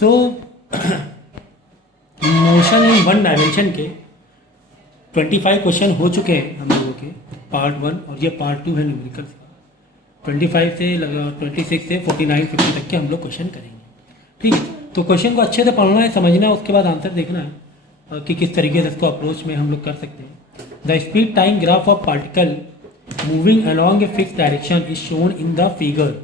So motion in one dimension के 25 question हो चुके हैं हम लोगों के पार्ट 1, और ये पार्ट 2 है न्यूमेरिकल से। 25 से लगा 26 से 49 50 तक के हम लोग क्वेश्चन करेंगे। ठीक है, तो क्वेश्चन को अच्छे से पढ़ना है, समझना है, उसके बाद आंसर देखना है कि किस तरीके से इसको अप्रोच में हम लोग कर सकते हैं। The speed time graph of particle moving along a fix direction is shown in the figure.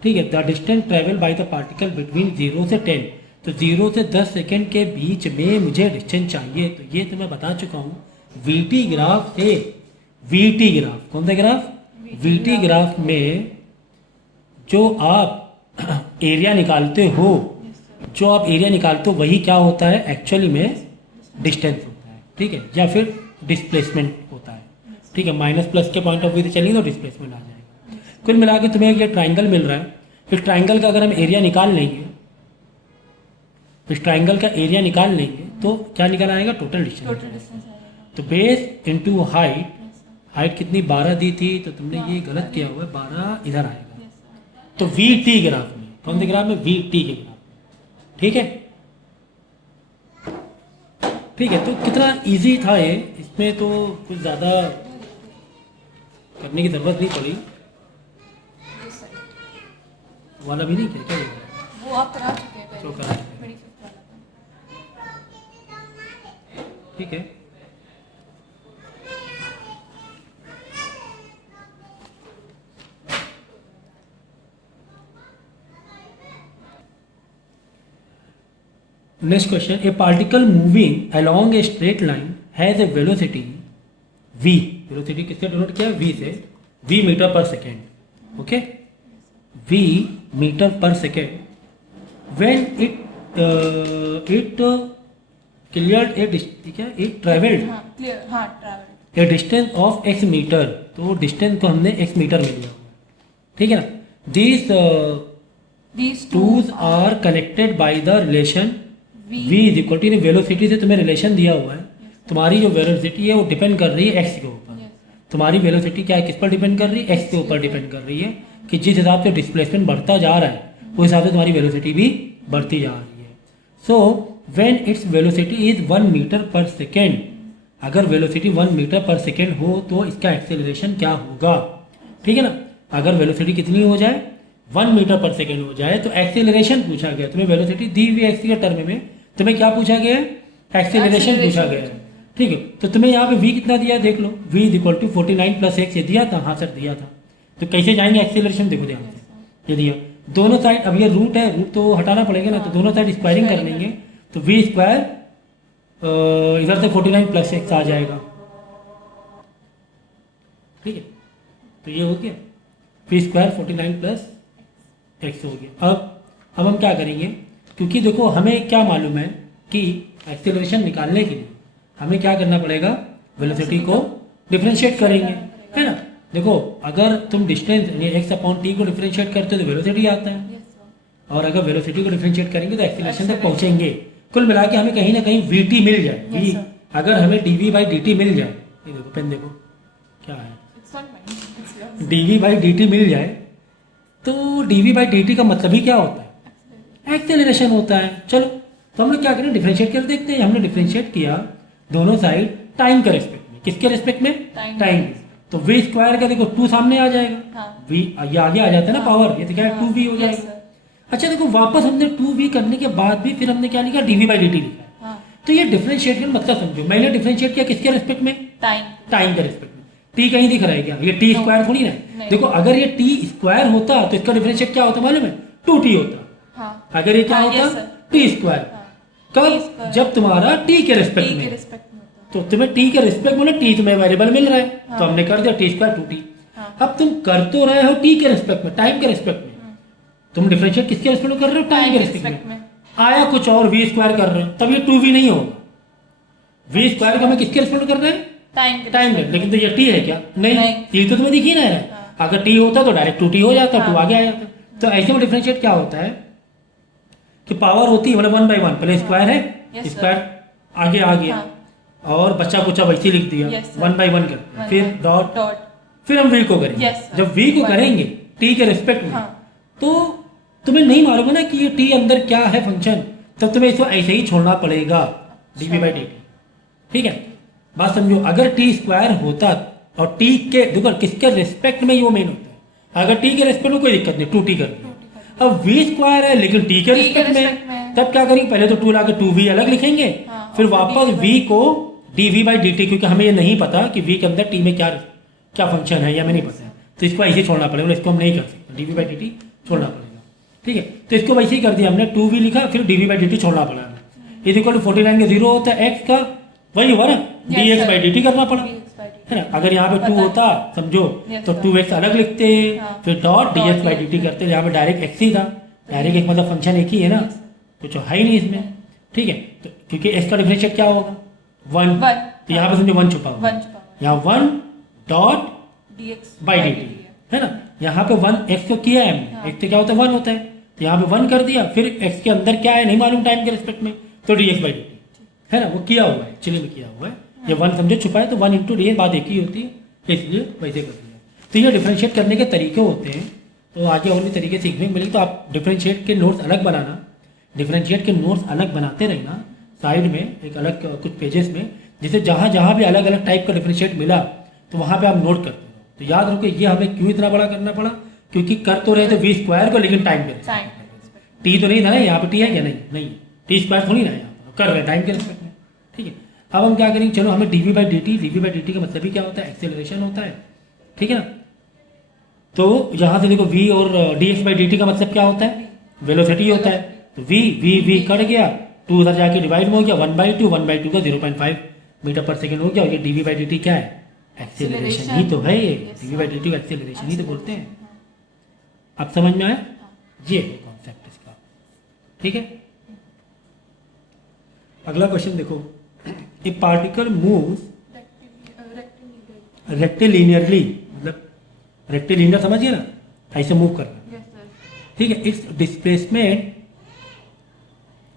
ठीक है, the distance travel by the particle between 0 से 10, तो 0 से 10 सेकेंड के बीच में मुझे डिस्टेंस चाहिए। तो ये तो मैं बता चुका हूँ वीटी ग्राफ से। वीटी ग्राफ कौन सा ग्राफ? वीटी ग्राफ में जो आप एरिया निकालते हो, जो आप एरिया निकालते हो वही क्या होता है एक्चुअली में डिस्टेंस होता है। ठीक है, या फिर डिस्प्लेसमेंट होता है। ठीक है, माइनस प्लस के पॉइंट ऑफ व्यू से चलेंगे तो डिस्प्लेसमेंट आ जाएगा। कुल मिला के तुम्हें ये ट्राइंगल मिल रहा है। इस ट्राइंगल का अगर हम एरिया निकाल लेंगे, इस ट्राइंगल का एरिया निकाल लेंगे तो क्या निकल आएगा? Total distance. तो बेस इंटू हाइट, हाइट कितनी 12 दी थी, तो तुमने ये गलत किया हुआ है, 12 इधर आएगा। तो वी टी ग्राफ में, कौन से ग्राफ में? वी टी के ग्राफ में। ठीक है, ठीक है, तो कितना इजी था ये, इसमें तो कुछ ज़्यादा करने की ज़रूरत नहीं पड़ी। वाला भी नहीं किया क्या? वो आप करा चुके हैं तो करा चुके हैं। मेरी फिफ्थ वाला था। ठीक है, next question, a particle moving along a straight line has a velocity v। Velocity किससे डिनोट किया? v से। v metre per second. Okay, v metre per second. When it cleared a क्या? It travelled a distance of x metre. तो distance को हमने x metre में लिया। ठीक है ना? these twos are connected by the relation v is equal to, velocity से तुम्हें रिलेशन दिया हुआ है। तुम्हारी जो वेलोसिटी है वो डिपेंड कर रही है x के ऊपर। तुम्हारी वेलोसिटी क्या है, किस पर डिपेंड कर रही है? x के ऊपर डिपेंड कर रही है कि जिस हिसाब से डिस्प्लेसमेंट बढ़ता जा रहा है उस हिसाब से तुम्हारी वेलोसिटी भी बढ़ती जा रही है। So when it's velocity is 1 metre per second, अगर वेलोसिटी 1 मीटर पर सेकेंड हो तो इसका एक्सेलरेशन क्या होगा? ठीक है ना? अगर वेलोसिटी कितनी हो जाए? 1 मीटर पर सेकेंड हो जाए तो एक्सेलरेशन पूछा गया। तुम्हें वेलोसिटी दी हुई एक्स के टर्म में तुम्हें क्या पूछा गया है? एक्सेलरेशन पूछा गया है। ठीक है, तो तुम्हें यहाँ पे v कितना दिया है देख लो, v is equal to 49 plus x. ये दिया था? हाँ सर दिया था। तो कैसे जाएंगे एक्सेलरेशन? देखो ध्यान से, ये दिया दोनों साइड। अब ये रूट है, रूट तो हटाना पड़ेगा ना, तो दोनों साइड स्क्वायरिंग कर लेंगे तो v स्क्वायर इधर से 49 प्लस एक्स आ जाएगा। ठीक है, तो ये हो गया v स्क्वायर 49 प्लस एक्स हो गया। अब हम क्या करेंगे, क्योंकि देखो हमें क्या मालूम है कि एक्सेलरेशन निकालने के लिए हमें क्या करना पड़ेगा? वेलोसिटी को डिफरेंशिएट करेंगे, है ना? देखो अगर तुम डिस्टेंस x अपॉन टी को डिफरेंशिएट करते हो तो वेलोसिटी आता है, और अगर वेलोसिटी को डिफरेंशिएट करेंगे तो एक्सेलरेशन तक पहुंचेंगे। कुल मिला के हमें कहीं ना कहीं vt मिल जाए। v अगर हमें dv बाई dt मिल जाए, ये देखो पेन देखो क्या है, dv बाई dt मिल जाए तो dv बाई dt का मतलब ही क्या होता है? एक्सेलरेशन होता है। चलो तो हम लोग क्या करें, डिफरेंशिएट कर देखते हैं। हमने डिफरेंशिएट किया दोनों साइड टाइम के रेस्पेक्ट में। किसके रेस्पेक्ट में? टाइम। तो v स्क्वायर का देखो 2 सामने आ जाएगा। v ये आगे आ जाता है ना पावर, ये तो क्या है 2v हो जाएगा। अच्छा देखो वापस हमने 2v करने के बाद भी फिर हमने क्या लिखा? dv बाई dt लिखा है। तो ये डिफरेंशिएट का मतलब समझो, मैंने डिफरेंशिएट किया किसके रेस्पेक्ट में? टाइम के रेस्पेक्ट में। t कहीं दिख रहा है क्या? ये t स्क्वायर थोड़ी ना। देखो अगर ये t स्क्वायर होता तो इसका डिफरेंशिएट क्या होता मालूम है? 2t होता। अगर ये क्या होता? t square. कब? जब तुम्हारा t के रेस्पेक्ट में। तो तुम्हें t के रेस्पेक्ट में ना t तुम्हें वेरिएबल मिल रहा है, तो हमने कर दिया t स्क्वायर 2t। अब तुम कर तो रहे हो t के रेस्पेक्ट में, टाइम के रेस्पेक्ट में। तुम डिफरेंशिएट किसके रेस्पेक्ट में कर रहे हो? टाइम के रेस्पेक्ट में। आया कुछ और v स्क्वायर कर रहे हो, तब ये 2v नहीं होगा। v स्क्वायर का हमें किसके रेस्पेक्ट में कर रहे हैं? टाइम में। लेकिन तो ये t है क्या? नहीं, t तो तुम्हें दिख ही नहीं रहा है। अगर t होता तो डायरेक्ट 2t हो जाता, 2 आगे आ जाता। तो ऐसे में डिफरेंशिएट क्या होता है कि पावर होती है मतलब 1/1, पहले स्क्वायर है, स्क्वायर आगे आ गया और बच्चा कुचा वैसे लिख दिया 1/1 कर, फिर डॉट, फिर हम v को करेंगे। जब v को करेंगे t के रेस्पेक्ट में तो तुम्हें नहीं मालूम है ना कि ये टी अंदर क्या है फंक्शन, तब तुम्हें इसको ऐसे ही छोड़ना पड़ेगा डीवी बाई डी टी। ठीक है, बात समझो। अगर टी स्क्वायर होता और टी के देखो किसके रिस्पेक्ट में वो मेन होता है, अगर टी के रिस्पेक्ट में कोई दिक्कत नहीं, टू टी कर दिया। अब वी स्क्वायर है लेकिन टी के रिस्पेक्ट में, तब क्या करेंगे, पहले तो टू लाके टू वी अलग लिखेंगे, फिर वापस वी को डीवी बाई डी टी, क्योंकि हमें ये नहीं पता कि वी के अंदर टी में क्या क्या फंक्शन है या हमें नहीं पता है, तो इसको ऐसे छोड़ना पड़ेगा, इसको हम नहीं कर सकते, डीवी बाई डी टी छोड़ना पड़ेगा। ठीक है, तो इसको वैसे ही कर दिया हमने, टू वी लिखा फिर डीवी बाई डी टी छोड़ना पड़ा हमें। इज इक्वल टू 49 का 0 होता है एक्स का, वही हुआ ना, D X by D T करना पड़ा है ना। अगर यहाँ पे 2 होता समझो तो 2x अलग लिखते, फिर dot D X by D T करते, यहाँ पे डायरेक्ट एक्स ही था, डायरेक्ट एक मतलब फंक्शन एक ही है ना, कुछ है ही नहीं इसमें। ठीक है, तो क्योंकि x का डिफरेंशिएट क्या होगा 1, तो यहाँ पे समझो 1 छुपा हुआ, यहाँ 1 डॉट बाई डी टी है ना। यहाँ पे 1 x को किया है हमने, x तो क्या होता है 1 होता है, तो यहाँ पे 1 कर दिया, फिर x के अंदर क्या है नहीं मालूम टाइम के रिस्पेक्ट में, तो D X by D T है ना, वो किया हुआ है, एक्चुअली में किया हुआ है। ये 1 समझो छुपा है तो 1 इंटू डी एक्स बात एक ही होती है, इसलिए वैसे कर दिया। तो ये डिफरेंशिएट करने के तरीके होते हैं, तो आगे और भी तरीके सीखने को मिलेंगे। तो आप डिफरेंशिएट के नोट्स अलग बनाना, डिफरेंशिएट के नोट्स अलग बनाते रहना साइड में एक अलग कुछ पेजेस में, जिसे जहाँ जहाँ भी अलग अलग टाइप का डिफरेंशिएट मिला तो वहाँ पे आप नोट करते हो। तो याद रखो ये हमें क्यों इतना बड़ा करना पड़ा, क्योंकि कर तो रहे थे वी स्क्वायर को, लेकिन टाइम के टी तो नहीं था ना, यहाँ पे टी है क्या, नहीं टी स्क्वायर थोड़ी ना है, यहाँ पर कर रहे टाइम के रिस्पेक्ट में। ठीक है, अब हम क्या करेंगे, चलो हमें डीवी बाई डी टी का मतलब ही क्या होता है, एक्सेलरेशन होता है। ठीक है ना, तो यहाँ से देखो v और D X by D t का मतलब क्या होता है, वेलोसिटी होता है। तो v कट गया, 2 उधर जाके डिवाइड हो गया, 1/2 का 0.5 मीटर पर सेकेंड हो गया, और ये डीवी बाई डी टी क्या है, एक्सेलरेशन ही तो है, ये D V by D T acceleration ही तो बोलते हैं। अब समझ में आया, ये है कॉन्सेप्ट इसका। ठीक है, अगला क्वेश्चन देखो, ए पार्टिकल मूव्स रेक्टिलिनियरली, मतलब रेक्टिलिनियर समझिए ना, ऐसे मूव करना। ठीक है, it's displacement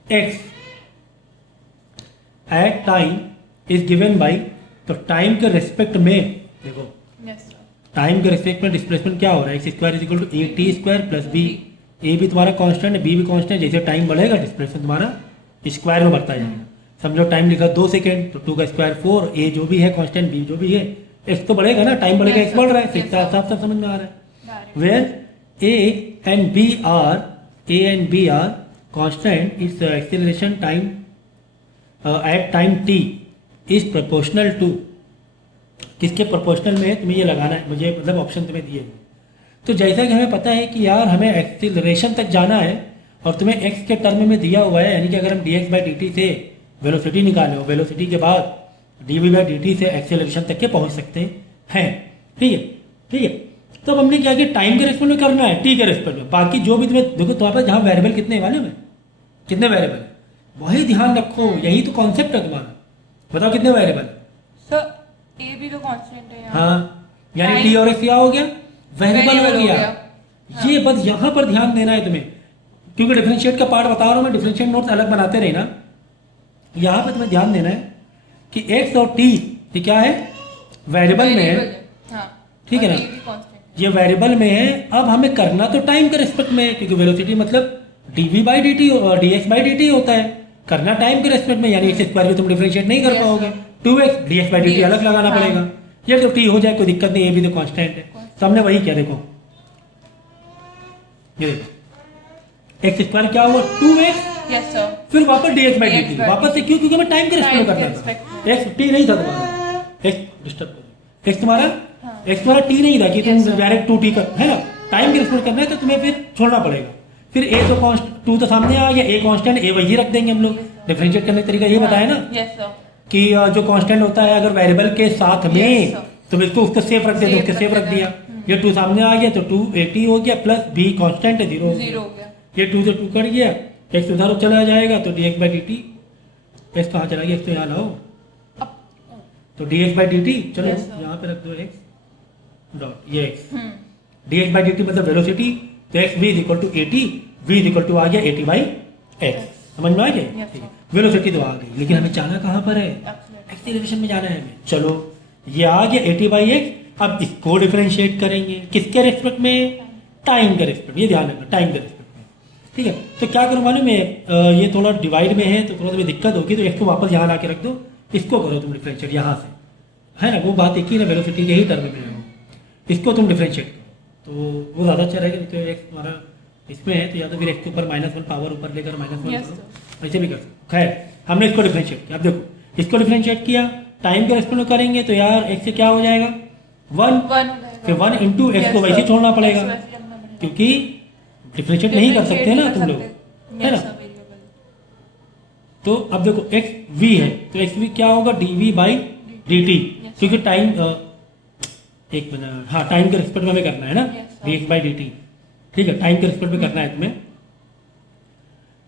x at time is given by, तो टाइम के रेस्पेक्ट में देखो, टाइम के रेस्पेक्ट में डिस्प्लेसमेंट क्या हो रहा है, X square is equal to A T square plus B, A भी तुम्हारा कांस्टेंट है, बी भी कांस्टेंट, जैसे टाइम बढ़ेगा डिस्प्लेसमेंट तुम्हारा स्क्वायर में बढ़ता जाएगा। समझो टाइम लिखा 2 सेकेंड, तो 2 का स्क्वायर 4, ए जो भी है कांस्टेंट, बी जो भी है, एक्स तो बढ़ेगा ना, टाइम बढ़ेगा एक्स बढ़ रहा है, साफ साफ समझ में आ रहा है। Where a and b are constant, it's acceleration time at time t is proportional to, किसके प्रोपोर्शनल में है तुम्हें ये लगाना है, मुझे मतलब ऑप्शन तुम्हें दिए। तो जैसा कि हमें पता है कि यार हमें एक्सेलरेशन तक जाना है और तुम्हें एक्स के टर्म में दिया हुआ है, यानी कि अगर हम D X by D T से वेलोसिटी निकाले हो, वेलोसिटी के बाद डीवी बाई डी टी से एक्सेलरेशन तक के पहुंच सकते हैं। ठीक है, ठीक है, तो अब हमने क्या किया, टाइम के रेस्पेक्ट में करना है, टी के रेस्पेक्ट में, बाकी जो भी तुम्हें देखो तुम्हारे पास जहाँ वेरिएबल कितने वाले में, कितने वेरिएबल, वही ध्यान रखो, यही तो कॉन्सेप्ट है तुम्हारा। बताओ कितने वेरिएबल, सर ए भी तो कांस्टेंट है यहाँ। हाँ, यानी टी और एक्स क्या हो गया, वेरिएबल हो गया। ये बस यहाँ पर ध्यान देना है तुम्हें, क्योंकि डिफरेंशिएट का पार्ट बता रहा हूँ मैं, डिफरेंशिएट नोट्स अलग बनाते रहना। यहाँ पे तुम्हें ध्यान देना है कि x और t ये क्या है, वेरिएबल में है। ठीक है ना, ये वेरिएबल में है। अब हमें करना तो टाइम के रिस्पेक्ट में है, क्योंकि वेलोसिटी मतलब डीवी बाई डी टी और D X by D T होता है, करना टाइम के रेस्पेक्ट में, यानी एक्स स्क्वायर को तुम डिफरेंशिएट नहीं कर पाओगे, 2x D X by D T अलग लगाना पड़ेगा। ये तो t हो जाए कोई दिक्कत नहीं, ये भी तो कांस्टेंट है। तो हमने वही किया, देखो ये देखो एक्स स्क्वायर क्या हुआ 2x, फिर वापस D X by D T, वापस से क्यों, क्योंकि मैं टाइम के रेस्पेक्ट में करता था, एक्स टी नहीं था तुम्हारा, एक्स डिस्टर्ब एक्स तुम्हारा टी नहीं था कि तुम डायरेक्ट 2t कर, है ना, टाइम के रेस्पेक्ट करना है तो तुम्हें फिर छोड़ना पड़ेगा। फिर ए तो कॉन्स्ट 2 तो सामने आ गया, ए कांस्टेंट, ए वही रख देंगे हम लोग। डिफरेंशिएट करने का तरीका ये बताया ना कि जो कांस्टेंट होता है अगर वेरिएबल के साथ में तो इसको उसको सेफ रख दे, उसके सेफ रख दिया। ये 2 सामने आ गया तो 280 हो गया, प्लस बी कांस्टेंट है 0 हो गया। ये 2 से 2 कट गया, एक्स उधर चला जाएगा तो D X by D T, X कहाँ चला गया, एक्स तो यहाँ लाओ, तो D X by D T, चलो यहाँ पे रख दो एक्स डॉट ये X, D X by D T मतलब वेलोसिटी, तो X V is equal to 80, V is equal to आ गया 80 बाई एक्स। समझ में आ गया, वेलोसिटी तो आ गई, लेकिन हमें जाना कहाँ पर है, एक्सेलरेशन में जाना है हमें। चलो ये आ गया 80 बाई एक्स, अब इसको डिफरेंशिएट करेंगे किसके रेस्पेक्ट में, टाइम के रेस्पेक्ट, ये ध्यान रखना, टाइम के रेस्पेक्ट में। ठीक है, तो क्या करो मालूम है, ये थोड़ा डिवाइड में है तो थोड़ा सा दिक्कत होगी, तो इसको वापस यहाँ ला के रख दो, इसको करो तुम डिफ्रेंशिएट यहाँ से, है ना, वो बात एक ही ना, वेलोसिटी के ही टर्म में हो, इसको तुम डिफ्रेंशिएट करो तो वो ज़्यादा अच्छा रहेगा। तो एक्स हमारा इसमें है तो या तो फिर एक्स के ऊपर -1 पावर ऊपर लेकर -1 Yes, करो, ऐसे भी कर सकते। खैर हमने इसको डिफ्रेंशिएट किया, अब देखो इसको डिफ्रेंशिएट किया, टाइम के रेस्पेक्ट में करेंगे तो यार एक्स से क्या हो जाएगा 1, 1 फिर 1 इंटू एक्स को वैसे ही छोड़ना पड़ेगा क्योंकि डिफ्रेंशिएट नहीं कर सकते ना तुम लोग, है ना। तो अब देखो एक्स वी है तो एक्स वी क्या होगा dv/dt, क्योंकि टाइम एक मिनट, हाँ टाइम के रिस्पेक्ट में हमें करना है ना, dx/dt, ठीक है, टाइम के रिस्पेक्ट में करना है तुम्हें।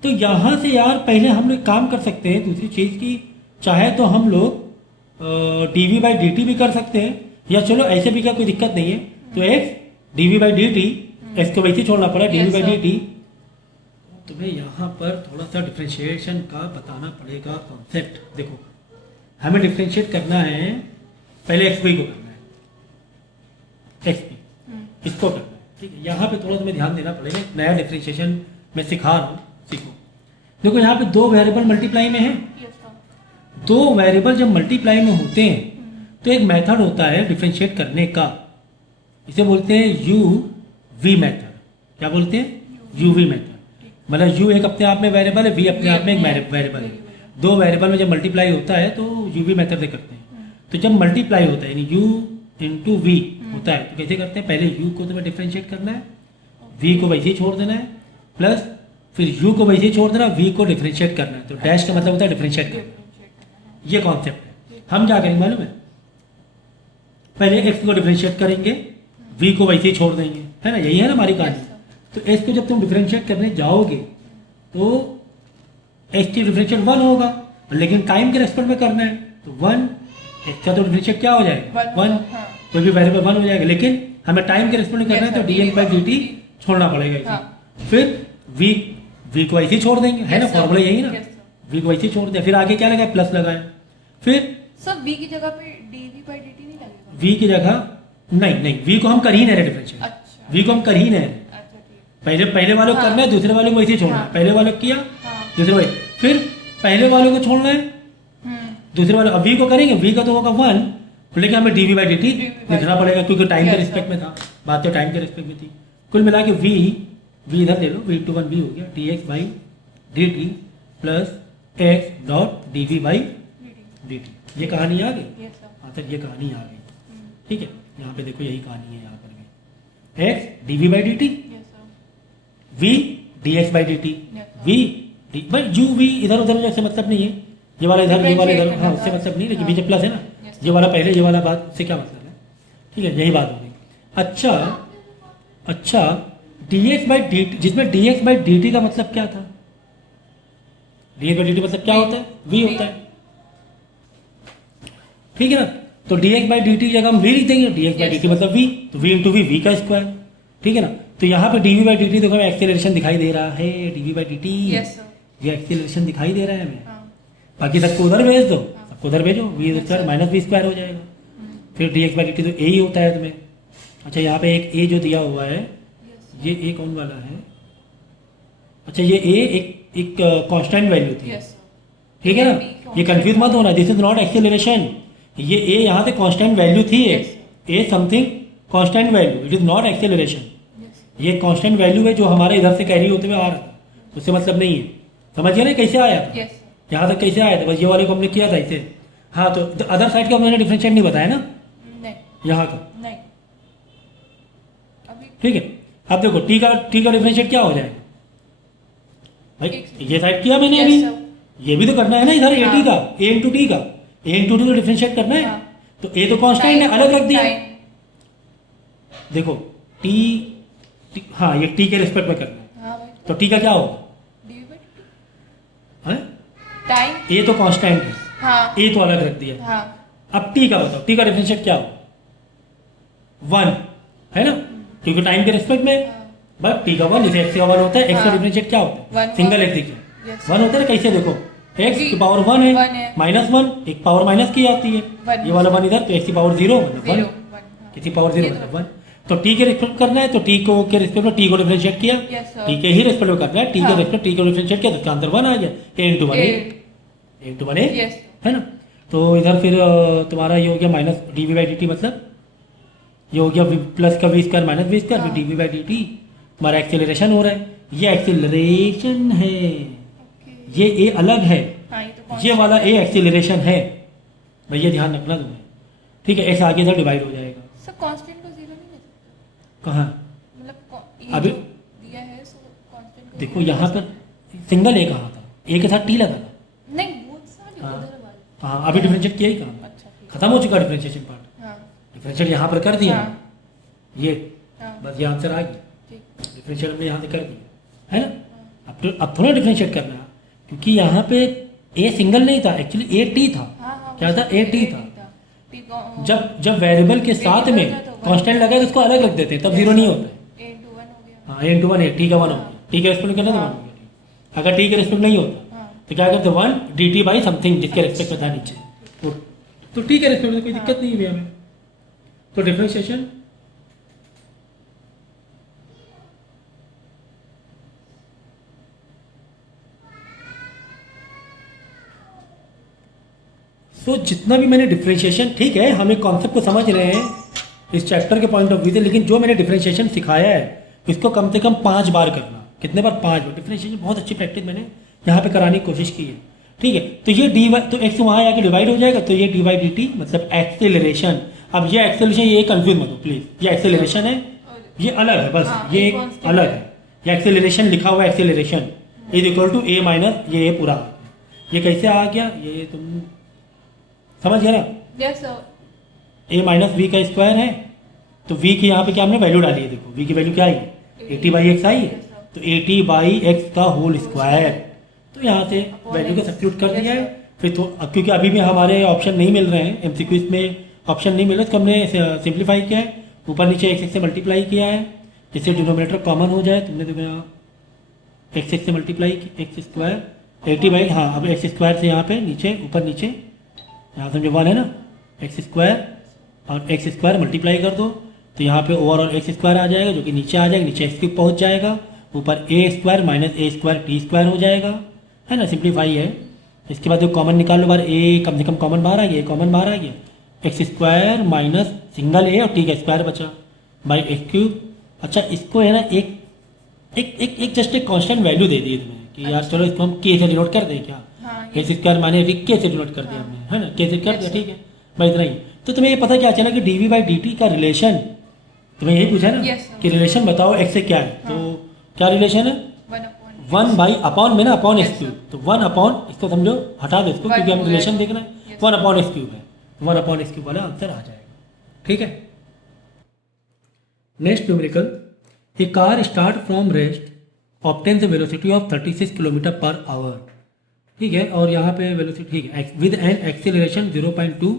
तो यहां से यार पहले हम लोग काम कर सकते हैं दूसरी चीज की, चाहे तो हम लोग dv/dt भी कर सकते हैं, या चलो ऐसे भी क्या कोई दिक्कत नहीं है, तो x dv/dt, एक्स को वैसे छोड़ना पड़ा dv/dt। तुम्हें यहाँ पर थोड़ा सा डिफ्रेंशिएशन का बताना पड़ेगा कॉन्सेप्ट। देखो हमें डिफ्रेंशिएट करना है, पहले एक्स को करना है, एक्स इसको करना है, ठीक है। यहाँ पे थोड़ा तुम्हें ध्यान देना पड़ेगा, नया डिफ्रेंशिएशन मैं सिखा रहा हूँ, सीखो। देखो यहाँ पे दो वेरिएबल मल्टीप्लाई में है, दो वेरिएबल जब मल्टीप्लाई में होते हैं तो एक मेथड होता है डिफरेंशिएट करने का, इसे बोलते हैं UV मेथड। क्या बोलते हैं? UV method. मतलब U एक अपने आप में वेरिएबल है, V अपने आप में एक वेरिएबल है। दो वेरिएबल में जब मल्टीप्लाई होता है तो UV मेथड से करते हैं। तो जब मल्टीप्लाई होता है यानी U इंटू V होता है तो कैसे करते हैं, पहले U को तुम्हें डिफरेंशिएट करना है, V को वैसे ही छोड़ देना है, प्लस फिर U को वैसे ही छोड़ देना, V को डिफरेंशिएट करना है। तो डैश का मतलब होता है डिफरेंशिएट करना, ये कॉन्सेप्ट है। हम क्या करेंगे मालूम है, पहले x को डिफरेंशिएट करेंगे, v को वैसे ही छोड़ देंगे, है ना, यही है ना हमारी कहानी। तो x को जब तुम डिफरेंशिएट करने जाओगे तो x की डिफरेंशिएट 1 होगा, लेकिन टाइम के रेस्पेक्ट में करना है तो 1 x का तो डिफरेंशिएट क्या हो जाएगा 1, कोई भी वेरिएबल 1 हो जाएगा, लेकिन हमें टाइम के रेस्पेक्ट में करना है तो dx/dt छोड़ना पड़ेगा इसे। फिर v को वैसे ही छोड़ देंगे, है ना, फॉर्मूला यही ना, v को वैसे ही छोड़ दिया, फिर आगे क्या लगाया प्लस लगाया, फिर सब v की जगह पे dv/dt नहीं लगेगा, v की जगह नहीं, v को हम कर ही नहीं रहे डिफरेंशिएट, अच्छा v को हम कर ही नहीं रहे। अच्छा ठीक पहले वाले को करना है, दूसरे वाले को वैसे ही छोड़ना है, पहले वाले को किया दूसरे वाले, फिर पहले वाले को छोड़ना है, दूसरे वाले, अब v को करेंगे, v का तो होगा 1, लेकिन हमें dv/dt लिखना पड़ेगा क्योंकि टाइम के रिस्पेक्ट में था, बात तो टाइम के रिस्पेक्ट में थी। कुल मिला के v इधर ले लो, v/1 v हो गया dx/dt plus x dot dv/dt। ये कहानी आ गई, हाँ सर ये कहानी आ गई, ठीक है। यहाँ पे देखो यही कहानी है, यहाँ पर भी x dv/dt, v dx/dt, v but u v इधर उधर से मतलब नहीं है, ये वाला इधर, ये वाला इधर, हाँ उससे मतलब नहीं, लेकिन बीच प्लस है ना, ये वाला पहले, ये वाला बात से क्या मतलब है, ठीक है, यही बात हो गई। अच्छा dx/dt, जिसमें dx/dt का मतलब क्या था, dx/dt मतलब क्या होता है, v होता है, ठीक है ना। तो dx/dt की जगह हम v लिख देंगे, dx/dt मतलब v, तो v इंटू v का स्क्वायर, ठीक है ना। तो यहाँ पे dv/dt देखो हमें एक्सेलरेशन दिखाई दे रहा है, dv/dt ये एक्सेलरेशन दिखाई दे रहा है हमें, बाकी सबको उधर भेज दो, सबको उधर भेजो, v² माइनस v² हो जाएगा, फिर dx/dt तो a ही होता है तुम्हें। अच्छा यहाँ पे एक a जो दिया हुआ है, ये a कौन वाला है, अच्छा ये a एक कांस्टेंट वैल्यू थी, ठीक है ना, ये कंफ्यूज मत होना, दिस इज नॉट एक्सेलरेशन, ये a यहाँ पे कांस्टेंट वैल्यू थी, a something constant value, it is not acceleration, ये कांस्टेंट वैल्यू है जो हमारे इधर से कैरी होते हुए आ रहा था, उससे मतलब नहीं है, समझिए ना कैसे आया था, यहाँ तक कैसे आया था, बस ये वाले को हमने किया था इसे। हाँ तो अदर साइड का मैंने डिफरेंशिएट नहीं बताया ना, यहाँ का, ठीक है। अब देखो t का डिफरेंशिएट क्या हो जाएगा भाई, ये साइड किया मैंने अभी, ये भी तो करना है ना इधर, a t का, a इंटू टी का, a इंटू टी को डिफरेंशिएट करना है, तो a तो कांस्टेंट है, अलग रख दिया, देखो t, हाँ ये t के रिस्पेक्ट में करना है, तो t का क्या होगा, a तो कांस्टेंट है, a तो अलग रख दिया, अब t का बताओ, t का डिफरेंशिएट क्या होगा 1, है ना, क्योंकि टाइम के रिस्पेक्ट में, बस t का 1, इसे x का 1 होता है, x का डिफरेंशिएट क्या होता है, सिंगल x देखिए 1 होता है, कैसे देखो x की पावर 1 है, -1 एक पावर माइनस की जाती है, ये वाला 1 इधर, तो x की पावर 0 मतलब 1, किसी पावर 0 मतलब 1, तो टी के रिस्पेक्ट करना है तो टी को के रिस्पेक्ट में टी को डिफरेंशिएट किया, Yes, sir. टी के ही रिस्पेक्ट में करना है, टी के हाँ. रिस्पेक्ट टी को डिफरेंशिएट किया तो इसका आंसर 1 आ गया, ए इंटू वन ए इंटू वन ए, Yes. है ना। तो इधर फिर तुम्हारा ये हो गया minus d v by D T, मतलब ये हो गया प्लस का v square minus v square, फिर हाँ. D v by D t हमारा एक्सेलरेशन हो रहा है, ये एक्सेलरेशन है, Okay. ये ए अलग है, हाँ, ये तो ये वाला ए एक्सेलरेशन है, भैया ध्यान रखना तुम्हें, ठीक है। एक्स आगे इधर डिवाइड हो जाएगा, सर कांस्टेंट को जीरो नहीं ले सकते, कहाँ मतलब ये अभी जो दिया है सो कांस्टेंट को देखो zero यहाँ ले पर सिंगल ए कहाँ था, ए के साथ टी लगा था, सकते। नहीं वो समझ हाँ. उधर वाला। हाँ अभी डिफरेंशिएट किया ही कहाँ, अच्छा ठीक खत्म हो चुका डिफरेंशिएशन पार्ट, हाँ डिफरेंशिएट यहाँ पर कर दिया, हाँ. ये हाँ बस ये आंसर आ गया, ठीक डिफरेंशिएट हमने यहाँ से कर दिया, है ना। अब थोड़ा डिफरेंशिएट करना है, क्योंकि यहाँ पे ए सिंगल नहीं था, एक्चुअली ए टी था, हाँ हाँ क्या था, ए टी था। टी को जब वेरिएबल के साथ में था तो one. कांस्टेंट लगा तो उसको अलग रख देते हैं, तब जीरो नहीं होता है। ए इंटू वन हो गया। हाँ ए इंटू वन ए, टी का वन हो गया, टी के रेस्पेक्ट में करना तो वन हो गया, अगर टी के रेस्पेक्ट नहीं होता हाँ तो क्या करते, one D T by something जिसके रेस्पेक्ट में था नीचे, तो टी के रेस्पेक्ट में कोई दिक्कत नहीं हुई हमें। तो डिफरेंशिएशन तो जितना भी मैंने डिफरेंशिएशन, ठीक है हम एक कॉन्सेप्ट को समझ रहे हैं इस चैप्टर के पॉइंट ऑफ व्यू से, लेकिन जो मैंने डिफरेंशिएशन सिखाया है उसको कम से कम 5 बार करना, कितने बार, 5 बार। डिफरेंशिएशन बहुत अच्छी प्रैक्टिस मैंने यहाँ पे कराने की कोशिश की है, ठीक है। तो ये डी वाई, तो एक्स वहाँ आके डिवाइड हो जाएगा, तो ये डी वाई डी टी मतलब एक्सेलरेशन। अब ये एक्सेलरेशन, ये कंफ्यूज मत हो प्लीज, ये एक्सेलरेशन है, ये अलग है, बस हाँ, ये ये एक constant अलग है। है, ये एक्सेलरेशन लिखा हुआ है, acceleration is equal to a minus ये पूरा, ये कैसे आ गया, ये तुम समझ गया ना, yes sir. A minus v का स्क्वायर है, तो वी की यहाँ पे क्या हमने वैल्यू डाली है, देखो वी की वैल्यू क्या आई है, 80 बाई एक्स आई है, तो 80 बाई एक्स का होल स्क्वायर, तो यहाँ से वैल्यू को सब्स्टिट्यूट कर दिया है। फिर तो क्योंकि अभी भी हमारे ऑप्शन नहीं मिल रहे हैं, एमसीक्यूज में ऑप्शन नहीं मिल रहे, तो हमने सिंप्लीफाई किया है, ऊपर नीचे एक्स से मल्टीप्लाई किया है, जिससे डिनोमिनेटर कॉमन हो जाए। तुमने देखो यहाँ एक्स से मल्टीप्लाई एक्स स्क्वायर 80 बाई, हाँ अब एक्स स्क्वायर से यहाँ पे नीचे ऊपर नीचे यहाँ समझो 1 है ना, एक्स स्क्वायर और एक्स स्क्वायर मल्टीप्लाई कर दो, तो यहाँ पे ओवरऑल एक्स स्क्वायर आ जाएगा, जो कि नीचे आ जाएगा, नीचे एक्स क्यूब पहुँच जाएगा, ऊपर ए स्क्वायर माइनस ए स्क्वायर टी स्क्वायर हो जाएगा, है ना, सिंप्लीफाई है। इसके बाद जो कॉमन निकाल लो, बार ए कम से कम कॉमन बाहर आ गया, कॉमन बाहर आ गया, एक्स स्क्वायर माइनस सिंगल ए और टी का स्क्वायर बचा बाई एक्स क्यूब। अच्छा इसको है ना एक एक एक एक जस्ट एक कांस्टेंट वैल्यू दे दी तुम्हें कि यार चलो इसको हम के से डिनोट कर दें क्या, हाँ एक्स स्क्वायर माने के से डिनोट कर दिया हमने, है ना, के से कर दिया, ठीक है भाई इतना ही। तो तुम्हें ये पता क्या चला कि d v by D t का रिलेशन, तुम्हें यही पूछा ना Yes, sir. कि रिलेशन बताओ एक्स से क्या है, तो क्या रिलेशन है, 1 बाई अपॉन में ना, अपॉन Yes, एक्स क्यूब, तो 1 अपॉन, इसको समझो हटा दो इसको, One क्योंकि हम हो रिलेशन जाएगा। देखना है, Yes. 1 अपॉन एक्स क्यूब है, 1 अपॉन एक्स क्यूब वाला आंसर आ जाएगा, ठीक है। Next numerical, A car start from rest obtains the velocity of 36 kilometre per hour, ठीक है, और यहाँ पे वेलोसिटी ठीक है with an acceleration 0.2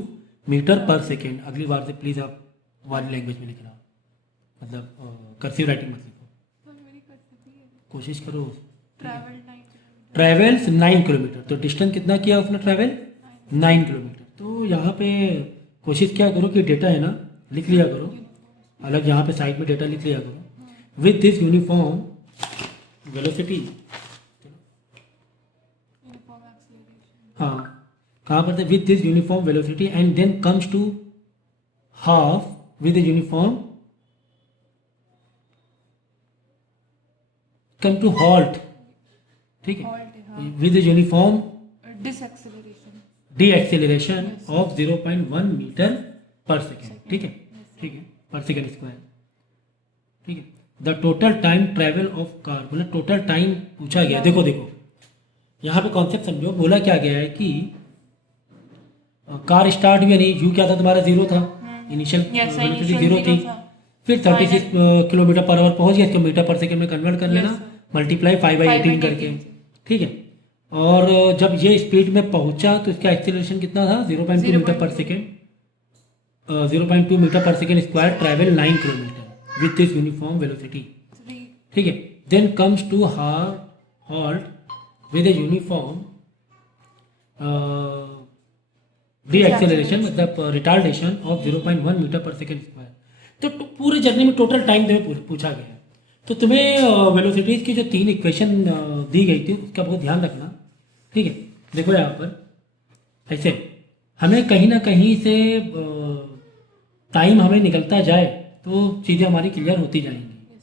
metre per second. अगली बार से प्लीज़ आप वाली लैंग्वेज में लिखना, मतलब कर्सिव राइटिंग मत लिखो, कोशिश करो। ट्रैवल्स 9 किलोमीटर, तो डिस्टेंस कितना किया उसने ट्रैवल, 9 किलोमीटर। तो यहाँ पे कोशिश क्या करो कि डेटा है ना लिख लिया करो, अलग यहाँ पे साइड में डेटा लिख लिया करो। विद दिस यूनिफॉर्म वेलोसिटी, हाँ कहाँ पर थे, with this uniform velocity and then comes to half with uniform come to halt, ठीक है, with uniform deceleration of 0.1 metre per second, ठीक है, ठीक है, पर सेकेंड स्क्वायर, ठीक है। The total time travel of car, मतलब total time पूछा गया, देखो देखो यहाँ पे कॉन्सेप्ट समझो, बोला क्या गया है कि कार स्टार्ट भी नहीं, यू क्या था तुम्हारा 0 था, इनिशियल वेलोसिटी 0 थी, फिर 36 किलोमीटर पर आवर पहुंच गया, इसको मीटर पर सेकेंड में कन्वर्ट कर लेना, मल्टीप्लाई 5/18 करके, ठीक है। और जब ये स्पीड में पहुंचा तो इसका एक्सेलरेशन कितना था, 0.2 metre per second, 0.2 metre per second square, travel 9 kilometre with this uniform velocity, ठीक है। Then comes to halt with a uniform deceleration मतलब retardation of 0.1 metre per second square. तो पूरे जर्नी में टोटल टाइम तुम्हें पूछा गया। तो तुम्हें वेलोसिटीज़ की जो 3 इक्वेशन दी गई थी उसका बहुत ध्यान रखना, ठीक है। देखो यहाँ पर ऐसे हमें कहीं ना कहीं से टाइम हमें निकलता जाए तो चीज़ें हमारी क्लियर होती जाएंगी,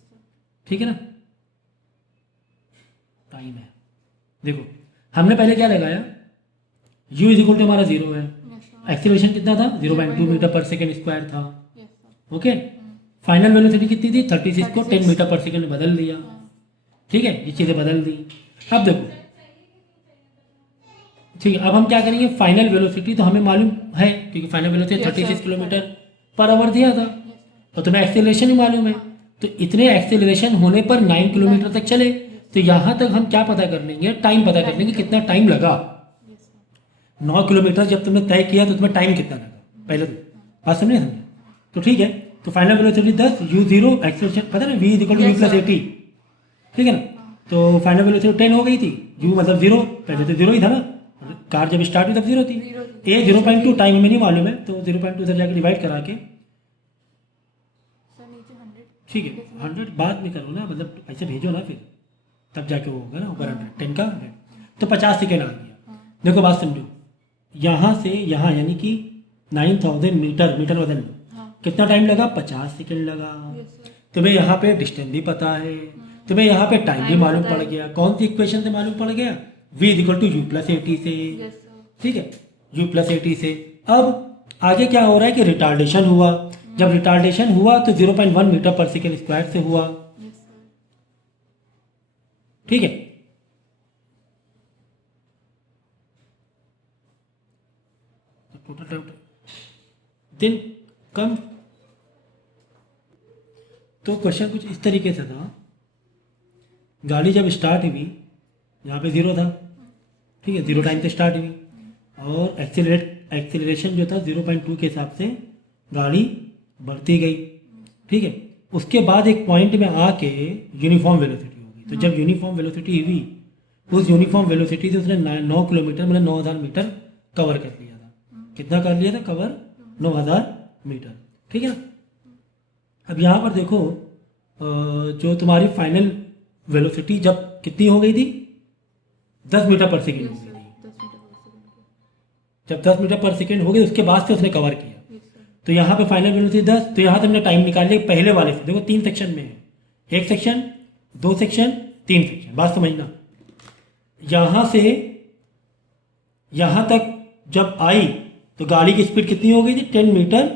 ठीक है ना। टाइम है, देखो हमने पहले क्या लगाया, u इज इक्वल टू हमारा 0 है, एक्सीलरेशन कितना था 0.2 मीटर पर सेकेंड स्क्वायर था, ओके। फाइनल वेलोसिटी कितनी थी 36 को 10 मीटर पर सेकेंड बदल दिया, ठीक है, ये चीज़ें बदल दी। अब देखो ठीक है, अब हम क्या करेंगे, फाइनल वेलोसिटी तो हमें मालूम है क्योंकि final velocity 36 kilometre per hour दिया था, और तुम्हें एक्सेलरेशन ही मालूम है। तो इतने एक्सेलरेशन होने पर 9 किलोमीटर तक चले, तो यहाँ तक हम क्या पता कर लेंगे, टाइम पता कर लेंगे कितना टाइम लगा। 9 किलोमीटर जब तुमने तय किया तो तुम्हें टाइम कितना लगा, पहले तो बात समझे। तो ठीक है, तो फाइनल वेलोसिटी 10, u0 एक्सेलरेशन पता ना v is equal to u plus 80, ठीक है ना। तो फाइनल वेलोसिटी 10 हो गई थी, u मतलब 0, पहले तो 0 ही था ना, कार जब स्टार्ट हुई तब 0 थी। a 0.2 टाइम हमें नहीं मालूम है, तो 0.2 से जाकर डिवाइड करा के, ठीक है 100 बाद में करो ना, मतलब ऐसे भेजो ना फिर तब जाके वो होगा ना ऊपर 100, 10 का 100, तो 50 सेकेंड आ गया। देखो बात समझो, यहाँ से यहाँ यानी कि 9000 मीटर, मीटर बदल लो, कितना टाइम लगा 50 सेकेंड लगा। तुम्हें यहाँ पे डिस्टेंस भी पता है, तुम्हें यहाँ पे टाइम भी मालूम पड़ गया। कौन सी इक्वेशन से मालूम पड़ गया, v is equal to u plus 80 से, ठीक है, u प्लस 80 से। अब आगे क्या हो रहा है कि रिटार्डेशन हुआ, जब रिटार्डेशन हुआ तो 0.1 मीटर पर सेकेंड स्क्वायर से हुआ, ठीक है। टोटल टाइम दिन कम, तो क्वेश्चन कुछ इस तरीके से था, गाड़ी जब स्टार्ट हुई यहाँ पे 0 था, ठीक है, 0 टाइम से स्टार्ट हुई, और एक्सेलरेशन जो था 0.2 के हिसाब से गाड़ी बढ़ती गई, ठीक है। उसके बाद एक पॉइंट में आके यूनिफॉर्म वेलोसिटी हो गई। तो जब यूनिफॉर्म वेलोसिटी हुई, उस यूनिफॉर्म वेलोसिटी से उसने 9 किलोमीटर मतलब 9000 मीटर कवर कर लिया था। कितना कर लिया था कवर, 9000 मीटर, ठीक है ना। अब यहाँ पर देखो जो तुम्हारी फाइनल वेलोसिटी जब कितनी हो गई थी, 10 मीटर पर सेकेंड हो गई थी। जब 10 मीटर पर सेकेंड हो गई उसके बाद से उसने कवर किया, तो यहाँ पे फाइनल वेलोसिटी 10, तो यहाँ से हमने टाइम निकाल लिया पहले वाले से। देखो 3 सेक्शन में है, 1 सेक्शन, 2 सेक्शन, 3 सेक्शन, बात समझना। यहाँ से यहाँ तक जब आई तो गाड़ी की स्पीड कितनी हो गई थी, 10 मीटर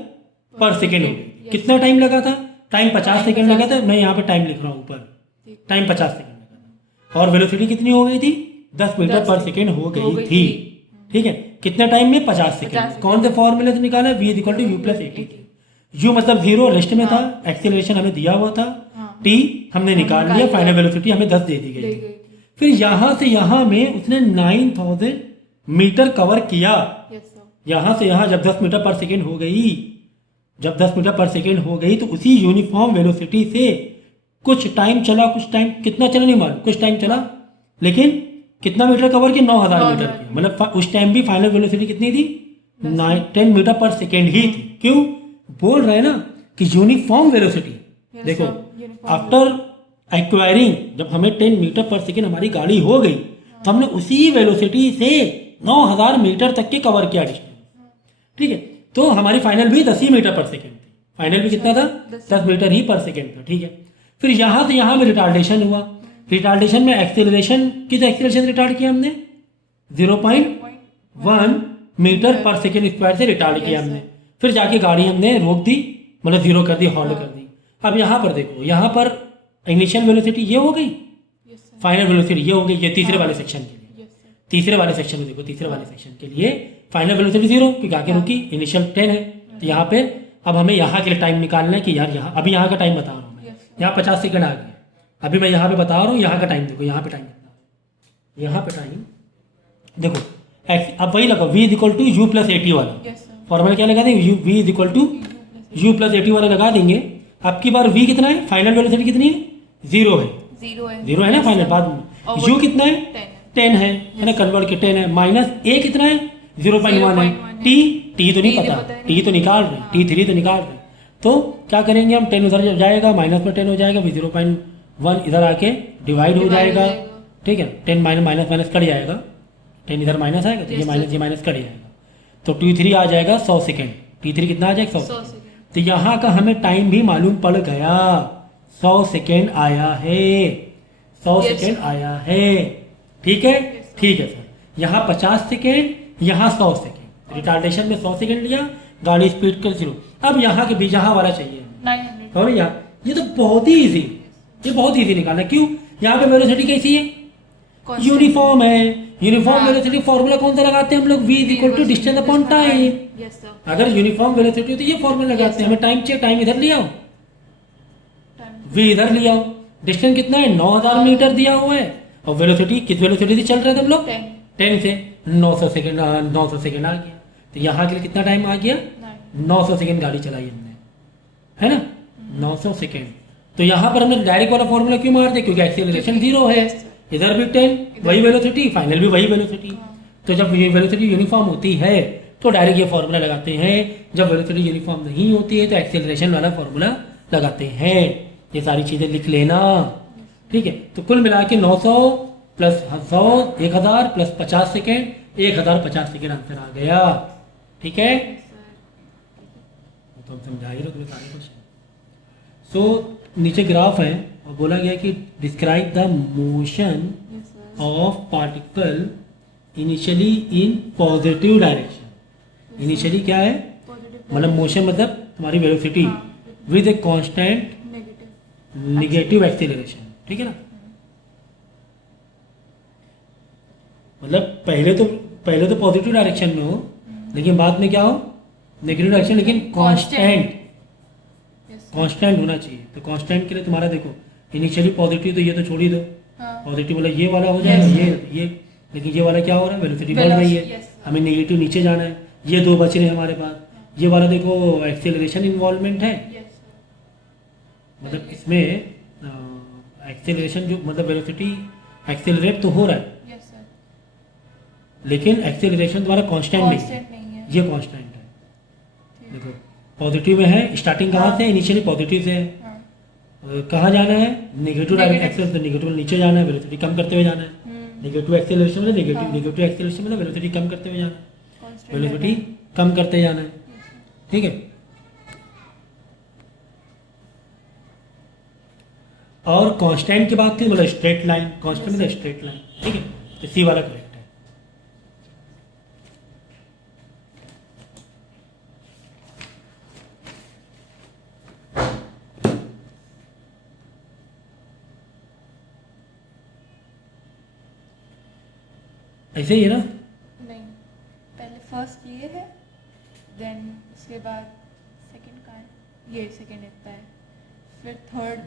पर सेकेंड हो गई। कितना टाइम लगा था, टाइम 50 सेकेंड लगा था। मैं यहाँ पे टाइम लिख रहा हूँ ऊपर, टाइम 50 सेकेंड लगा था, और वेलोसिटी कितनी हो गई थी, 10 मीटर पर सेकेंड हो गई थी, ठीक है। कितने टाइम में, 50 सेकेंड। कौन से फॉर्मूले से निकाला, v is equal to u plus 80। u मतलब 0 रेस्ट में था, एक्सेलरेशन हमें दिया हुआ था, t हमने निकाल लिया, फाइनल वेलोसिटी हमें 10 दे दी गई थी। फिर यहाँ से यहाँ में उसने 9000 मीटर कवर किया। यहाँ से यहाँ जब 10 मीटर पर सेकेंड हो गई, जब 10 मीटर पर सेकेंड हो गई, तो उसी यूनिफॉर्म वेलोसिटी से कुछ टाइम चला, कुछ टाइम कितना चला नहीं मालूम, कुछ टाइम चला, लेकिन कितना मीटर कवर किया, 9000 मीटर किया। मतलब उस टाइम भी फाइनल वेलोसिटी कितनी थी, 10 मीटर पर सेकेंड ही थी। क्यों बोल रहे हैं ना कि यूनिफॉर्म वेलोसिटी। देखो आफ्टर एक्वायरिंग, जब हमें 10 मीटर पर सेकेंड हमारी गाड़ी हो गई, तो हमने उसी वेलोसिटी से 9000 मीटर तक के कवर किया डिस्टेंस, ठीक है। तो हमारी फाइनल भी 10 ही मीटर पर सेकेंड थी। फाइनल भी कितना था, 10 मीटर ही पर सेकेंड था, ठीक है। फिर यहाँ से यहाँ में रिटार्डेशन हुआ। रिटार्डेशन में एक्सेलरेशन, किस एक्सेलरेशन रिटार्ड किया हमने, 0.1 मीटर पर सेकेंड स्क्वायर से रिटार्ड किया हमने। फिर जाके गाड़ी हमने रोक दी, मतलब 0 कर दी, हॉल्ट कर दी। अब यहाँ पर देखो, यहाँ पर इनिशियल वेलोसिटी ये हो गई, फाइनल वेलोसिटी ये हो गई। ये तीसरे वाले सेक्शन के लिए, तीसरे वाले सेक्शन में देखो, तीसरे वाले सेक्शन के लिए फाइनल वेलोसिटी 0 क्योंकि आगे रुकी, इनिशियल 10 है। तो यहाँ पे अब हमें यहाँ के लिए टाइम निकालना है कि यार यहाँ, अभी यहाँ का टाइम बता रहा हूँ मैं, यहाँ 50 सेकंड आ गया। अभी मैं यहाँ पे बता रहा हूँ यहाँ का टाइम, देखो यहाँ पे टाइम, यहाँ पे टाइम देखो, अब वही लगाओ, v is equal to u plus 80 वाला फॉर्मूला क्या लगा देंगे, v is equal to u plus 80 वाला लगा देंगे। अब की बार v कितना है, फाइनल वेलोसिटी कितनी है, 0 है, 0 है ना फाइनल। बाद में u कितना है, 10 है ना, कन्वर्ट के 10 है, माइनस a कितना है, 0.1 है। t तो नहीं पता, t तो निकाल रहे, t3 तो निकाल रहे, तो क्या करेंगे हम, 10 उधर जाएगा, माइनस में 10 हो जाएगा, फिर 0.1 इधर आके डिवाइड हो Divide हो जाएगा। जाएगा। ठीक है, 10 माइनस माइनस कट जाएगा, 10 इधर माइनस आएगा तो Yes, ये माइनस sir. ये माइनस कट जाएगा, तो T3 आ जाएगा 100 सेकेंड। T3 कितना आ जाएगा 100 100 सेकेंड। सेकेंड। तो यहाँ का हमें टाइम भी मालूम पड़ गया, 100 सेकेंड आया है, 100 Yes, सेकेंड sir. आया है। ठीक है, Yes, sir. ठीक है सर। यहाँ 50 सेकेंड, यहाँ 100 सेकेंड, रिटार्डेशन में 100 सेकेंड लिया, गाड़ी स्पीड कर 0। अब यहाँ के बीच यहाँ वाला चाहिए 900। और भैया ये तो बहुत ही इजी, ये बहुत इजी निकालना। क्यों, यहाँ पे वेलोसिटी कैसी है, Constant। यूनिफॉर्म है। यूनिफॉर्म हाँ। वेलोसिटी फॉर्मूला कौन सा लगाते हैं हम लोग, v is equal to distance upon time. Yes, sir। अगर यूनिफॉर्म वेलोसिटी होती है ये फॉर्मूला लगाते हैं, हमें टाइम चाहिए, टाइम इधर ले आओ, Time। v इधर ले आओ। डिस्टेंस कितना है, 9000 मीटर दिया हुआ है, और वेलोसिटी किस वेलोसिटी से चल रहे थे हम लोग, 10। 10 से 900 सेकेंड, 900 सेकेंड आ गया। तो यहाँ के लिए कितना टाइम आ गया, 9। 900 सेकेंड गाड़ी चलाई हमने, है ना, 900 सेकेंड। तो यहाँ पर हमने डायरेक्ट वाला फॉर्मूला क्यों मार दिया, क्योंकि एक्सेलरेशन 0 है, Yes, sir। इधर भी 10, वही वेलोसिटी, फाइनल भी वही वेलोसिटी। हाँ। तो जब ये वेलोसिटी यूनिफॉर्म होती है तो डायरेक्ट ये फॉर्मूला लगाते हैं, जब वेलोसिटी यूनिफॉर्म नहीं होती है तो एक्सेलरेशन वाला फॉर्मूला लगाते हैं। ये सारी चीज़ें लिख लेना, ठीक है। तो कुल मिला के 900 plus 100 1000 plus 50 second, 1050 second answer आ गया। ठीक है, Yes, sir। तो हम समझा ही रहे तुम्हें सारे क्वेश्चन। सो नीचे ग्राफ है और बोला गया कि describe the motion Yes, sir। Of particle initially in positive direction. Initially क्या है, Positive। मतलब मोशन मतलब तुम्हारी वेलोसिटी हाँ। With a constant Negative। Negative acceleration, ठीक है ना। मतलब पहले तो पॉजिटिव डायरेक्शन में हो, लेकिन बाद में क्या हो, नेगेटिव डायरेक्शन, लेकिन कांस्टेंट Yes, sir। कांस्टेंट होना चाहिए। तो कांस्टेंट के लिए तुम्हारा देखो, इनिशियली पॉजिटिव तो ये तो छोड़ ही दो, हाँ। पॉजिटिव वाला ये वाला हो जाएगा, Yes, ये, लेकिन ये वाला क्या हो रहा है, वेलोसिटी बढ़ रही है, Yes, sir। हमें नेगेटिव नीचे जाना है, ये दो बच रहे हैं हमारे पास। ये वाला देखो एक्सेलरेशन इन्वॉल्वमेंट है, Yes, sir। मतलब इसमें एक्सेलरेशन जो मतलब वेलोसिटी एक्सेलरेट तो हो रहा है, Yes, sir। लेकिन एक्सेलरेशन द्वारा कांस्टेंट नहीं है, Constant नहीं है। ये कांस्टेंट है। ठीक। देखो पॉजिटिव में है, स्टार्टिंग कहाँ हाँ। से, इनिशियली पॉजिटिव से है, हाँ। कहाँ जाना है, नेगेटिव Negative। एक्सेल से नेगेटिव नीचे जाना है, वेलोसिटी कम करते हुए जाना है। हम्म। नेगेटिव एक्सेलरेशन मतलब हाँ। नेगेटिव एक्सेलरेशन मतलब वेलोसिटी कम करते हुए जाना है, Constant वेलोसिटी रहना है। कम करते जाना है, Yes, sir। ठीक है। और कांस्टेंट की बात थी, मतलब स्ट्रेट लाइन, कांस्टेंट मतलब स्ट्रेट लाइन, ठीक है। तो सी वाला करेक्ट है। ऐसे ही है ना, नहीं, पहले फर्स्ट ये है, देन उसके बाद सेकंड का है, ये सेकंड इतना है, फिर थर्ड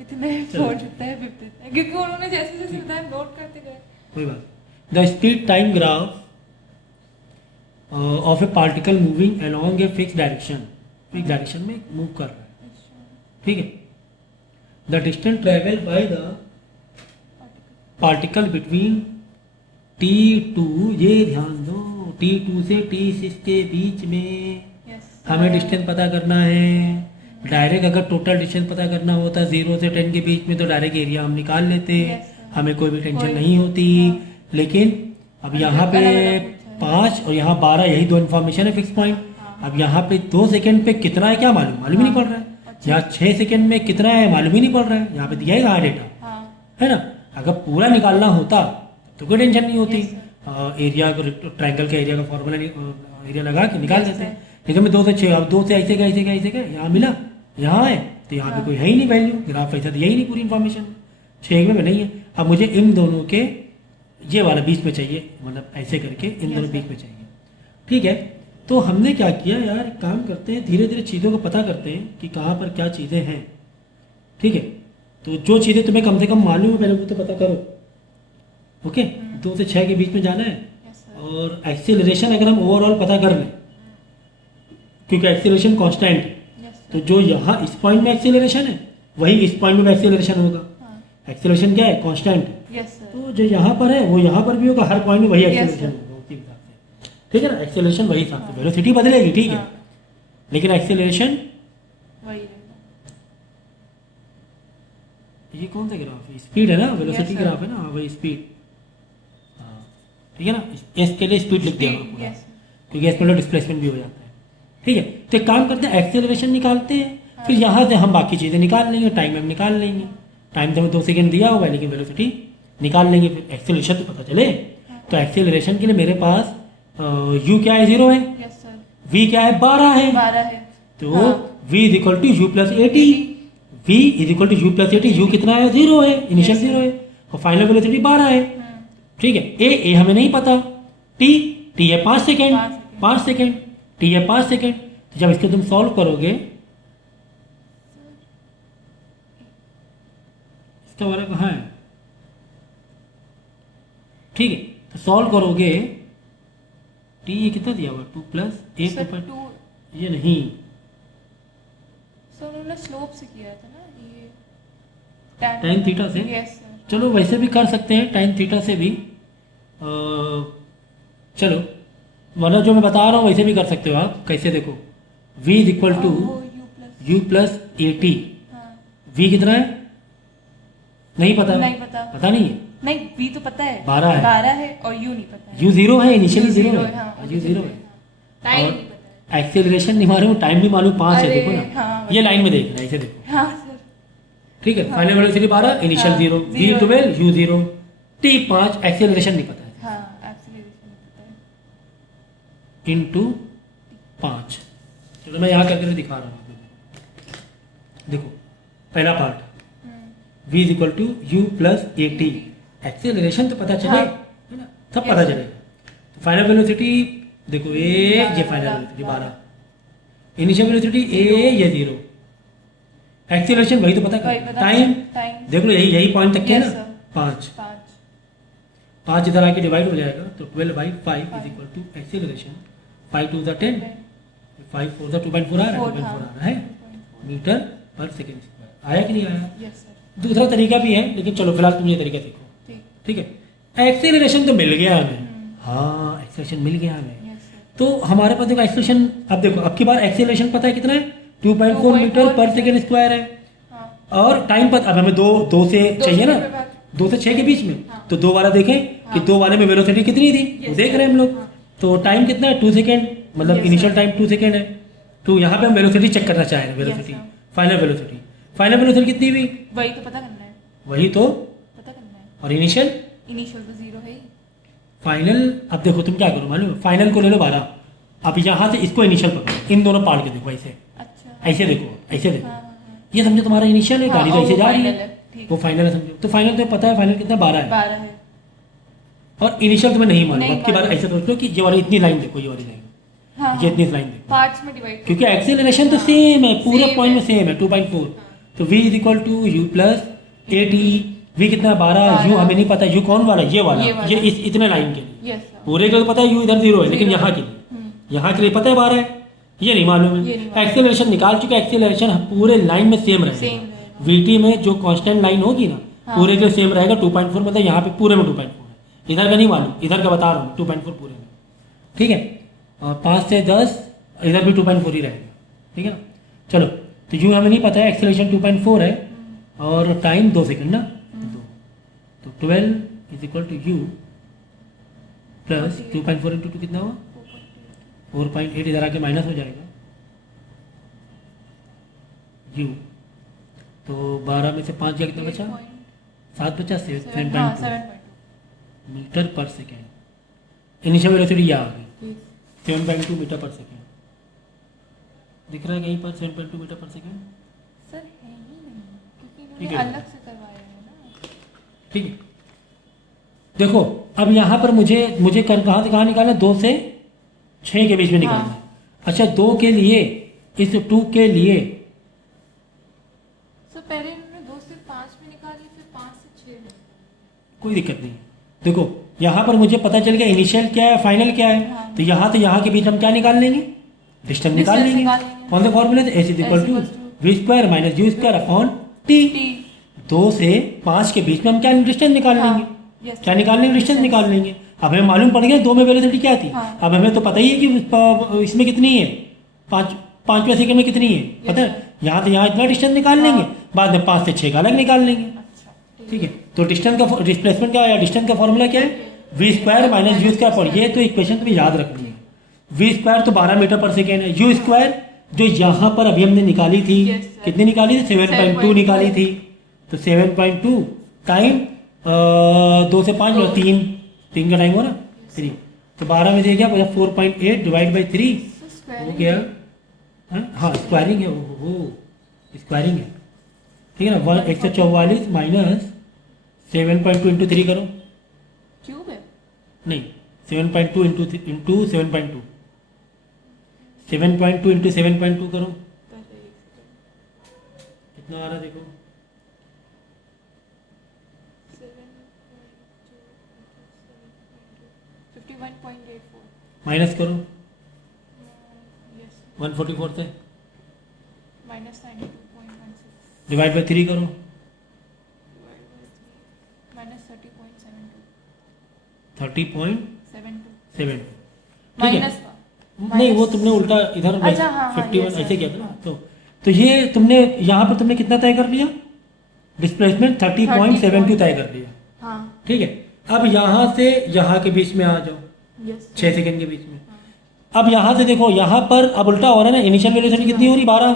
इतना है, फोर्थ इतना है, फिफ्थ इतना है, क्योंकि उन्होंने जैसे जैसे बताया नोट करते गए। कोई बात। The speed time graph of A particle moving along a fix direction, fix direction में मूव कर रहा है, ठीक है। The distance travel by the particle between T2, ये ध्यान दो, T2 से T6 के बीच में यस, हमें डिस्टेंस पता करना है। डायरेक्ट अगर टोटल डिस्टेंस पता करना होता 0 से 10 के बीच में तो डायरेक्ट एरिया हम निकाल लेते, Yes, sir। हमें कोई भी टेंशन कोई- नहीं होती। हाँ। लेकिन अब यहाँ पे अलग-अलग पूछा है। 5 और यहाँ 12, यही दो इन्फॉर्मेशन है फिक्स पॉइंट। हाँ। अब यहाँ पे 2 सेकंड पे कितना है क्या मालूम, मालूम ही नहीं हाँ। पड़ रहा है। अच्छा। यहाँ 6 सेकंड में कितना है मालूम ही नहीं पड़ रहा है, यहाँ पे दिया है कहाँ डेटा, हाँ। है ना। अगर पूरा निकालना होता तो कोई टेंशन नहीं होती, Yes, एरिया ट्रायंगल का एरिया का फॉर्मूला एरिया लगा के निकाल Yes, देते हैं। sir। लेकिन मैं 2 से 6, अब 2 से ऐसे गए यहाँ मिला, यहाँ है तो यहाँ पे हाँ। कोई है ही नहीं वैल्यू, ग्राफ ऐसा दिया ही नहीं पूरी इन्फॉर्मेशन, 6 में नहीं है। अब मुझे इन दोनों के ये वाला बीच में चाहिए, मतलब ऐसे करके इन Yes, दोनों sir। बीच में चाहिए, ठीक है। तो हमने क्या किया यार, एक काम करते हैं, धीरे धीरे चीज़ों को पता करते हैं कि कहाँ पर क्या चीज़ें हैं, ठीक है। तो जो चीज़ें तुम्हें कम से कम मालूम है पहले वो तो पता करो, ओके। 2 से 6 के बीच में जाना है, यस, सर। और एक्सेलरेशन अगर हम ओवरऑल पता कर लें, क्योंकि एक्सेलरेशन कांस्टेंट है, यस, सर। तो जो यहाँ इस पॉइंट में एक्सेलरेशन है वही इस पॉइंट में एक्सेलरेशन होगा। हाँ। एक्सेलरेशन क्या है, कांस्टेंट है, यस, सर। तो जो यहाँ पर है वो यहाँ पर भी होगा, हर पॉइंट में वही Yes, एक्सेलरेशन sir। होगा उसी हिसाब से, ठीक है ना। एक्सेलरेशन वही हिसाब से, हाँ। वेलोसिटी बदलेगी, ठीक है, हाँ। लेकिन एक्सेलरेशन वही रहेगा। ये कौन सा ग्राफ है? स्पीड है ना, वेलोसिटी Yes, sir. ग्राफ है ना, हाँ वही स्पीड। हाँ ठीक है ना, एस के लिए स्पीड लिख दिया हमने पूरा, Yes, क्योंकि एस में डिस्प्लेसमेंट भी हो जाता है। ठीक है, तो एक काम करते हैं, एक्सेलरेशन निकालते हैं, हाँ। फिर यहाँ से हम बाकी चीज़ें निकाल लेंगे, टाइम हम निकाल लेंगे। टाइम तो हमें 2 सेकेंड दिया होगा, लेकिन वेलोसिटी निकाल लेंगे, फिर एक्सेलरेशन तो पता चले। तो एक्सेलरेशन के लिए मेरे पास u क्या है, 0 है, yes sir, v क्या है, 12 है, 12 है। तो हाँ। v is equal to u plus 80, v is equal to u plus 80, u कितना है, 0 है, इनिशियल Yes, sir. 0 है, और फाइनल वेलोसिटी 12 है। हम्म, ठीक है, ए हमें नहीं पता, टी है 5 सेकेंड, 5 सेकेंड। 5 सेकेंड, टी है 5 सेकेंड। तो जब इसको तुम सॉल्व करोगे, इसका वाला कहाँ है, ठीक है, तो सॉल्व करोगे, टी ये कितना दिया हुआ, 2 प्लस ए Sir, 2, 2 ये नहीं, सर उन्होंने स्लोप से किया था ना ये, tan थीटा से? Yes sir. चलो वैसे भी कर सकते हैं, टाइम थीटा से भी, चलो मतलब जो मैं बता रहा हूँ वैसे भी कर सकते हो आप। कैसे, देखो v is equal to u u plus, plus a t, हाँ, v कितना है, नहीं पता, नहीं पता, पता नहीं है, नहीं वी तो पता है, 12 है, 12 है, और यू नहीं पता है, u 0 है, इनिशियली U 0 0 है, हाँ, u 0 है, टाइम और नहीं पता है। एक्सेलरेशन नहीं मालूम, टाइम भी मालूम, 5 है, अरे, देखो ना, हाँ, ये लाइन में देख रहे हैं, ऐसे देखो, हाँ सर, ठीक है, फाइनल वेलोसिटी 12, इनिशियल हाँ, 0, v 0 है। 12, u 0, t 5, एक्सेलरेशन नहीं पता है, हाँ एक्सीलरेशन नहीं पता है। इनटू 5। चलो मैं यहाँ करके दिखा रहा हूँ, देखो पहला पार्ट, हम्म, v is equal to u plus a t, acceleration तो पता चले, हाँ। है ना, सब Yes, पता sir. चलेगा। तो फाइनल वेलोसिटी देखो ये 12, फाइनल 12, वेलोसिटी 12, इनिशियल वेलोसिटी ये 0, एक्सेलरेशन वही तो पता वही कर, पता, टाइम टाइम देख लो, यही पॉइंट तक के है Yes, ना, sir. 5 5 5 इधर आके डिवाइड हो जाएगा, तो 12/5 इज इक्वल टू एक्सेलरेशन 5 2 10, 5 4 2.4 आ रहा है, 2.4 आ रहा है मीटर पर सेकेंड स्क्वायर। आया कि नहीं आया? यस सर, दूसरा तरीका भी है, लेकिन चलो फिलहाल तुम ये तरीका सीखो, ठीक, ठीक है। एक्सेलरेशन तो मिल गया हमें, हम्म, हाँ एक्सेलरेशन मिल गया हमें, यस सर, तो हमारे पास देखो एक्सेलरेशन, अब देखो अब की बार एक्सेलरेशन पता है कितना है, 2.4 मीटर पर सेकेंड स्क्वायर है, हाँ, और टाइम पता, अब हमें दो से चाहिए ना, 2 से 6 के बीच में, हाँ। तो 2 वाला देखें कि हाँ। 2 वाले में वेलोसिटी कितनी थी, Yes, देख रहे हैं हम लोग, हाँ। तो टाइम कितना है, 2 सेकेंड, मतलब Yes, initial sir. Time 2 second है, तो यहाँ पे हम वेलोसिटी चेक करना चाह रहे हैं, वेलोसिटी, sir. फाइनल वेलोसिटी कितनी हुई, वही तो पता करना है, वही तो, पता करना है। और इनिशियल इनिशियल तो 0 है ही। फाइनल। अब देखो तुम क्या करो मालूम है? फाइनल को ले लो 12, अब यहाँ से इसको इनिशियल पकड़ो, इन दोनों पार्ट के देखो, ऐसे अच्छा, ऐसे देखो, ऐसे देखो, हाँ, हाँ, ये समझो तुम्हारा इनिशियल है, हाँ, गाड़ी तो और ऐसे वो जा रही final है, है, ठीक। वो फाइनल है समझो, तो फाइनल तुम्हें पता है फाइनल कितना 12 है, 12 है, और इनिशियल तुम्हें नहीं मालूम। नहीं अब की बार मालूम। ऐसे सोच लो कि ये वाली इतनी लाइन देखो, ये वाली लाइन, हाँ, ये इतनी लाइन देखो, पार्ट्स में डिवाइड, क्योंकि एक्सेलरेशन तो हाँ, सेम है, पूरे same पॉइंट में है। सेम है, 2.4, तो v is equal to u plus a t, v कितना 12, यू हमें नहीं पता, यू कौन वाला, ये वाला, ये वाला। ये इस इतने लाइन के लिए, यस सर, पूरे को तो पता है यू इधर 0 है, लेकिन 0 यहाँ के लिए, हम्म, यहाँ के लिए पता है 12 है, ये नहीं मालूम ये है। नहीं मालूम। एक्सेलरेशन निकाल चुके, एक्सेलरेशन पूरे लाइन में सेम रहेगा, सेम रहेगा। वीटी में जो कांस्टेंट लाइन होगी ना, हाँ। पूरे के सेम रहेगा, 2.4, मतलब यहाँ पे पूरे में 2.4 है, इधर का नहीं मालूम, इधर का बता रहा हूँ 2.4 पूरे में, ठीक है, और 5 से 10 इधर भी 2.4 ही रहेगा, ठीक है ना। चलो तो यू हमें नहीं पता है, एक्सेलरेशन 2.4 है, और टाइम 2 सेकंड ना, तो 12 is equal to u plus 2.4 into 2 कितना हुआ, 4.8, इधर आके माइनस हो जाएगा, यू तो 12 में से 5 गया, कितना बचा, 7 बचा, 7.2 metre per second, initial velocity ये आ गई 7.2 मीटर पर सेकेंड, दिख रहा है कहीं पर 7.2 मीटर पर सेकेंड, सर है ही नहीं, क्योंकि ठीक इन्होंने है। अलग से करवाया है ना। ठीक है। देखो अब यहाँ पर मुझे कहाँ से कहाँ निकालना है, 2 से 6 के बीच में निकालना है। अच्छा 2 के लिए, इस 2 के लिए सर पहले इन्होंने 2 से 5 में निकाली, फिर 5 से 6 में। कोई दिक्कत नहीं। देखो यहाँ पर मुझे पता चल गया इनिशियल क्या है, फाइनल क्या है, हाँ। तो यहाँ से यहाँ के बीच हम क्या निकाल लेंगे, डिस्टेंस निकाल Distance लेंगे। निकाल लेंगे। कौन सा फॉर्मूला है, s is equal to v square minus you square upon t. T 2 से 5 के बीच में हम क्या डिस्टेंस निकाल हाँ, लेंगे, yes, क्या निकाल लेंगे, डिस्टेंस distance। निकाल लेंगे। अब हमें मालूम पड़ गया 2 में वेलोसिटी क्या थी, हाँ। अब हमें तो पता ही है कि इसमें कितनी है, 5वें सेकंड में कितनी है, पता है यहाँ से यहाँ इतना डिस्टेंस निकाल लेंगे, बाद में 5 से 6 का अलग निकाल लेंगे। अच्छा ठीक है, तो डिस्टेंस का डिस्प्लेसमेंट का या डिस्टेंस का फॉर्मूला क्या है, v square minus you square पर। ये तो इक्वेशन तुम्हें याद रखनी है। वी स्क्वायर तो 12 मीटर पर सेकेंड है, यू स्क्वायर जो यहाँ पर अभी हमने निकाली थी, Yes, sir. कितनी निकाली थी, 7.2 निकाली थी। तो 7.2 टाइम 2 से 5 मतलब 3 का टाइम हो ना 3, तो 12 में से क्या बचा 4.8 डिवाइड बाई 3 हो गया। हाँ स्क्वायरिंग है, वो स्क्वायरिंग है। ठीक है ना, 144 माइनस 7.2 इंटू 3 करो, क्यूब है। नहीं 7.2 इंटू 7.2, 7.2 इंटू 7.2 करो, कितना आ रहा है देखो, 51.84 माइनस करो यस 144 से, माइनस 92.16 डिवाइड बाई 3 करो, माइनस 30.72 30.7। 72 ठीक है, माइनस का नहीं वो तुमने उल्टा इधर अच्छा, हाँ, हाँ, 51 yes, ऐसे sir. किया था ना। तो ये तुमने यहाँ पर तुमने कितना तय कर लिया, डिस्प्लेसमेंट 30.72 तय कर लिया। हाँ ठीक है, अब यहाँ से यहाँ के बीच में आ जाओ, यस 6 सेकंड के बीच में। अब यहाँ से देखो, यहाँ पर अब उल्टा हो रहा है ना, इनिशियल वेलोसिटी कितनी हो रही 12,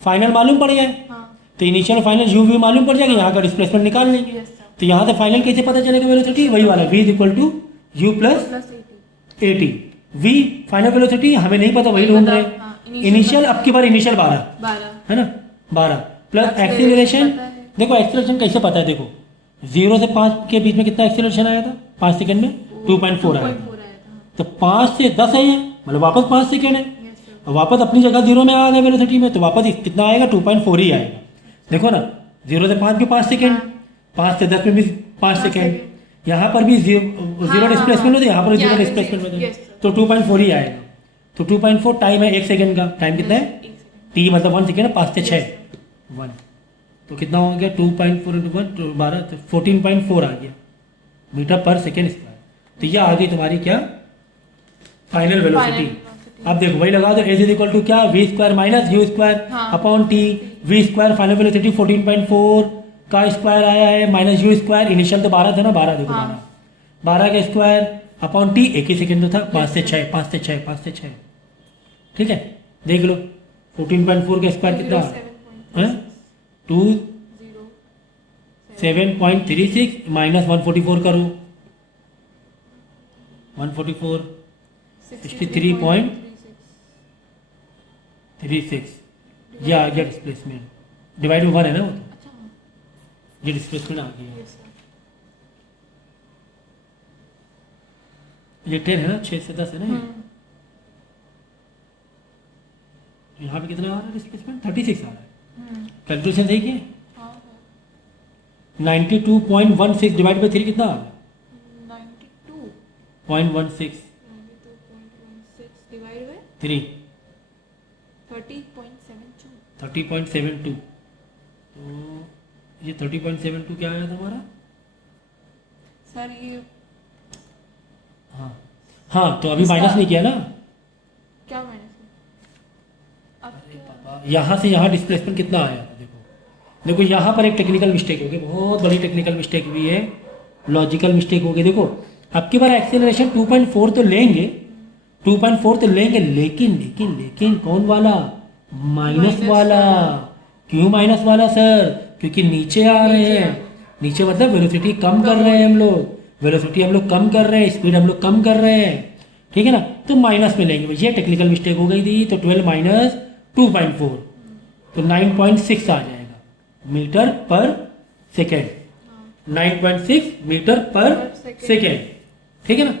फाइनल मालूम पड़ जाए, हाँ तो इनिशियल फाइनल यू वी मालूम पड़ जाएगा, यहाँ का डिस्प्लेसमेंट निकाल लेंगे। यस सर तो यहाँ से फाइनल कैसे पता चलेगा वेलोसिटी, वही वाला v equal to u plus plus 80 80। v final velocity हमें नहीं पता, वही ढूंढ रहे हैं। हाँ, इनिशियल अब की बार इनिशियल 12 12 है ना, 12 प्लस Acceleration एक्सीलरेशन। पता है। देखो एक्सीलरेशन कैसे पता है, देखो 0 से 5 के बीच में कितना एक्सीलरेशन आया था 5 सेकंड में 2.4 आया था। 2.4 आया था तो 5 से 10 है ये, मतलब वापस 5 सेकंड है, यस सर और वापस अपनी जगह 0 में आ गया वेलोसिटी में, तो वापस कितना आएगा 2.4 ही आएगा। देखो ना 0 से 5 भी 5 सेकंड, 5 से 10 में भी 5 सेकंड, यहाँ पर भी जीरो डिस्प्लेसमेंट होता है, यहाँ पर जीरो डिस्प्लेसमेंट होता है, तो 2.4 ही आएगा। तो 2.4 टाइम है 1 सेकंड का, टाइम कितना है t मतलब 1 सेकंड है, 5 से 6 1, तो कितना हो गया 2.4 इंटू 1 तो 12, तो 14.4 आ गया मीटर पर सेकेंड स्क्वायर। तो ये आ गई तुम्हारी क्या, फाइनल वेलोसिटी। अब देखो वही लगा दो, एज इज इक्वल टू क्या, V square minus you square हाँ। Upon T, V square final velocity 14.4 का स्क्वायर आया है, माइनस यू स्क्वायर, इनिशियल तो 12 था ना, 12 देखो हाँ। 12 का स्क्वायर अपॉन टी, एक ही सेकंड तो था, 5 से 6 5 से 6 5 से 6। ठीक है, देख लो 14.4 का स्क्वायर कितना है, 27.36 माइनस 144 करो, 144 63.36, ये आ गया डिस्प्लेसमेंट, डिवाइड में 1 है ना वो, तो अच्छा ये डिस्प्लेसमेंट आ गया। यस सर ये 10 है ना, 6 से 10 है ना, यहाँ पे कितना आ रहा है डिस्प्लेसमेंट, 36 आ रहा है। कैलकुलेशन सही किया, हाँ 92.16 डिवाइड बाई 3 कितना आ रहा है, 92.16 डिवाइड बाय 3 30.72 30.72। तो ये 30.72 क्या आया तुम्हारा, सर ये हाँ हाँ, तो अभी इसका- माइनस नहीं किया ना, क्या माइनस अब यहाँ से यहाँ डिस्प्लेसमेंट कितना आया था, देखो यहाँ पर एक टेक्निकल मिस्टेक हो गई, बहुत बड़ी टेक्निकल मिस्टेक हुई है, लॉजिकल मिस्टेक हो गई। देखो अब की बार एक्सेलरेशन 2.4 तो लेंगे, 2.4 तो लेंगे, लेकिन लेकिन लेकिन कौन वाला, माइनस वाला। क्यों माइनस वाला सर, क्योंकि नीचे आ रहे हैं, नीचे मतलब वेलोसिटी कम कर रहे हैं हम लोग, वेलोसिटी हम लोग कम कर रहे हैं, स्पीड हम लोग कम कर रहे हैं। ठीक है ना, तो माइनस में लेंगे, ये टेक्निकल मिस्टेक हो गई थी। तो 12 माइनस 2.4 तो 9.6 आ जाएगा metre per second, 9.6 metre per second. ठीक है ना,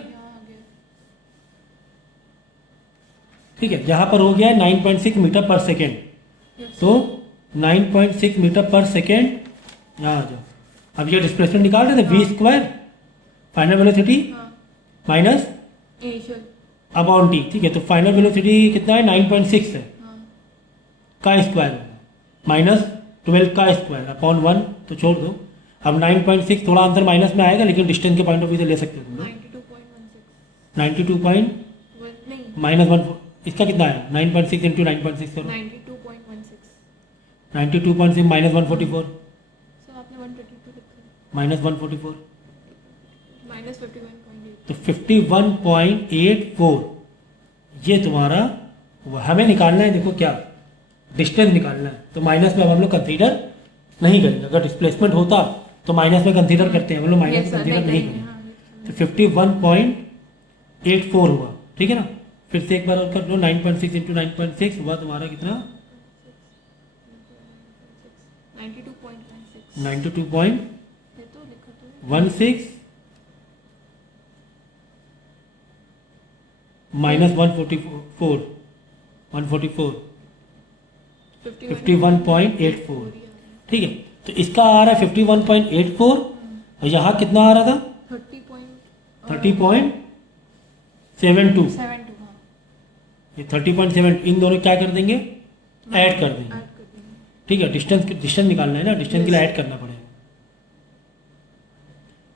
ठीक है, यहाँ पर हो गया 9.6 मीटर पर सेकेंड, तो 9.6 मीटर पर सेकेंड यहाँ आ जाओ। अब ये डिस्प्लेसमेंट निकाल रहे थे, v square final velocity minus initial upon t. ठीक है, तो फाइनल वेलोसिटी कितना है 9.6 है, का स्क्वायर माइनस 12 का स्क्वायर अपॉन 1, तो छोड़ दो। अब 9.6 थोड़ा आंसर माइनस में आएगा, लेकिन डिस्टेंस के पॉइंट ऑफ व्यू से ले सकते हो तुम लोग। 92 पॉइंट नहीं माइनस 1, इसका कितना आया 9.6 इंटू 9.6 करो, 92.16 92.6 माइनस 144 सो आपने 122 लिखा है, माइनस 144 माइनस 51.8। तो 51.84 ये तुम्हारा हमें निकालना है। देखो क्या डिस्टेंस निकालना है, तो माइनस में अब हम लोग कंसीडर नहीं करेंगे। अगर डिस्प्लेसमेंट होता तो माइनस में कंसीडर करते हैं, हम लोग माइनस में कंसीडर नहीं करेंगे। तो 51.84 हुआ, ठीक है ना। फिर से एक बार और कर लो, 9.6 इंटू 9.6 हुआ तुम्हारा कितना, 92.16 92.16 ये तो लिखा तो माइनस 144 51.84, ठीक है। तो इसका आ रहा है 51.84 और यहाँ कितना आ रहा था 30.72। 30.72 हाँ, ये 30.7 इन दोनों क्या कर देंगे, ऐड कर देंगे, ऐड कर देंगे। ठीक है। डिस्टेंस निकालना है ना, डिस्टेंस के लिए ऐड करना पड़ेगा,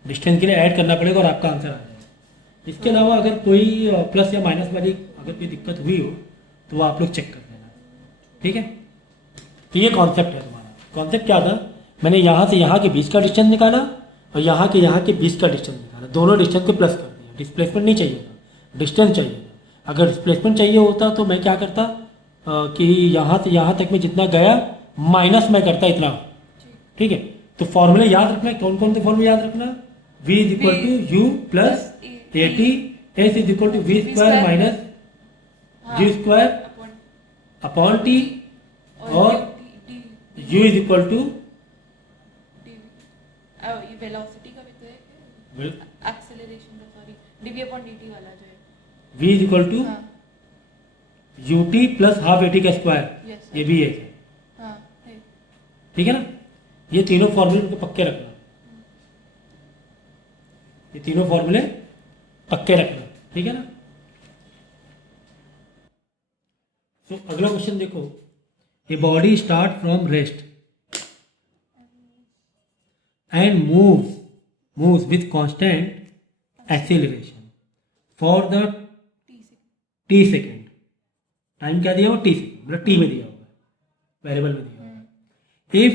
डिस्टेंस के लिए ऐड करना पड़ेगा और आपका आंसर आ जाएगा। इसके अलावा अगर कोई प्लस या माइनस वाली अगर कोई दिक्कत हुई हो तो वो आप लोग चेक कर लेना, ठीक है। तो ये कॉन्सेप्ट है तुम्हारा। कॉन्सेप्ट क्या था, मैंने यहाँ से यहाँ के बीच का डिस्टेंस निकाला और यहाँ के बीच का डिस्टेंस निकाला, दोनों डिस्टेंस को प्लस कर दिया। डिस्प्लेसमेंट नहीं चाहिए था, डिस्टेंस चाहिए था। अगर डिस्प्लेसमेंट चाहिए होता तो मैं क्या करता कि यहाँ से यहाँ तक में जितना गया माइनस में करता इतना, ठीक है। तो फॉर्मूले याद रखना, कौन कौन से फॉर्मूले याद रखना, v is equal to u plus a t, s is equal to v square minus g square upon t, और u इज इक्वल टू ये वेलोसिटी का भी तो है, एक्सेलरेशन का, सॉरी dv upon dt वाला जो है। v इज इक्वल टू हाँ you t plus half a t का स्क्वायर, Yes, sir. ये भी एक है, हाँ है। ठीक है ना। ये तीनों फॉर्मूले उनको पक्के रखना, ये तीनों फॉर्मूले पक्के रखना, ठीक है ना। तो अगला क्वेश्चन देखो, a body start from rest and moves with constant acceleration for the T second. Time क्या दिया हुआ, टी सेकेंड, मतलब टी में दिया हुआ है, वेरिएबल में दिया हुआ है। If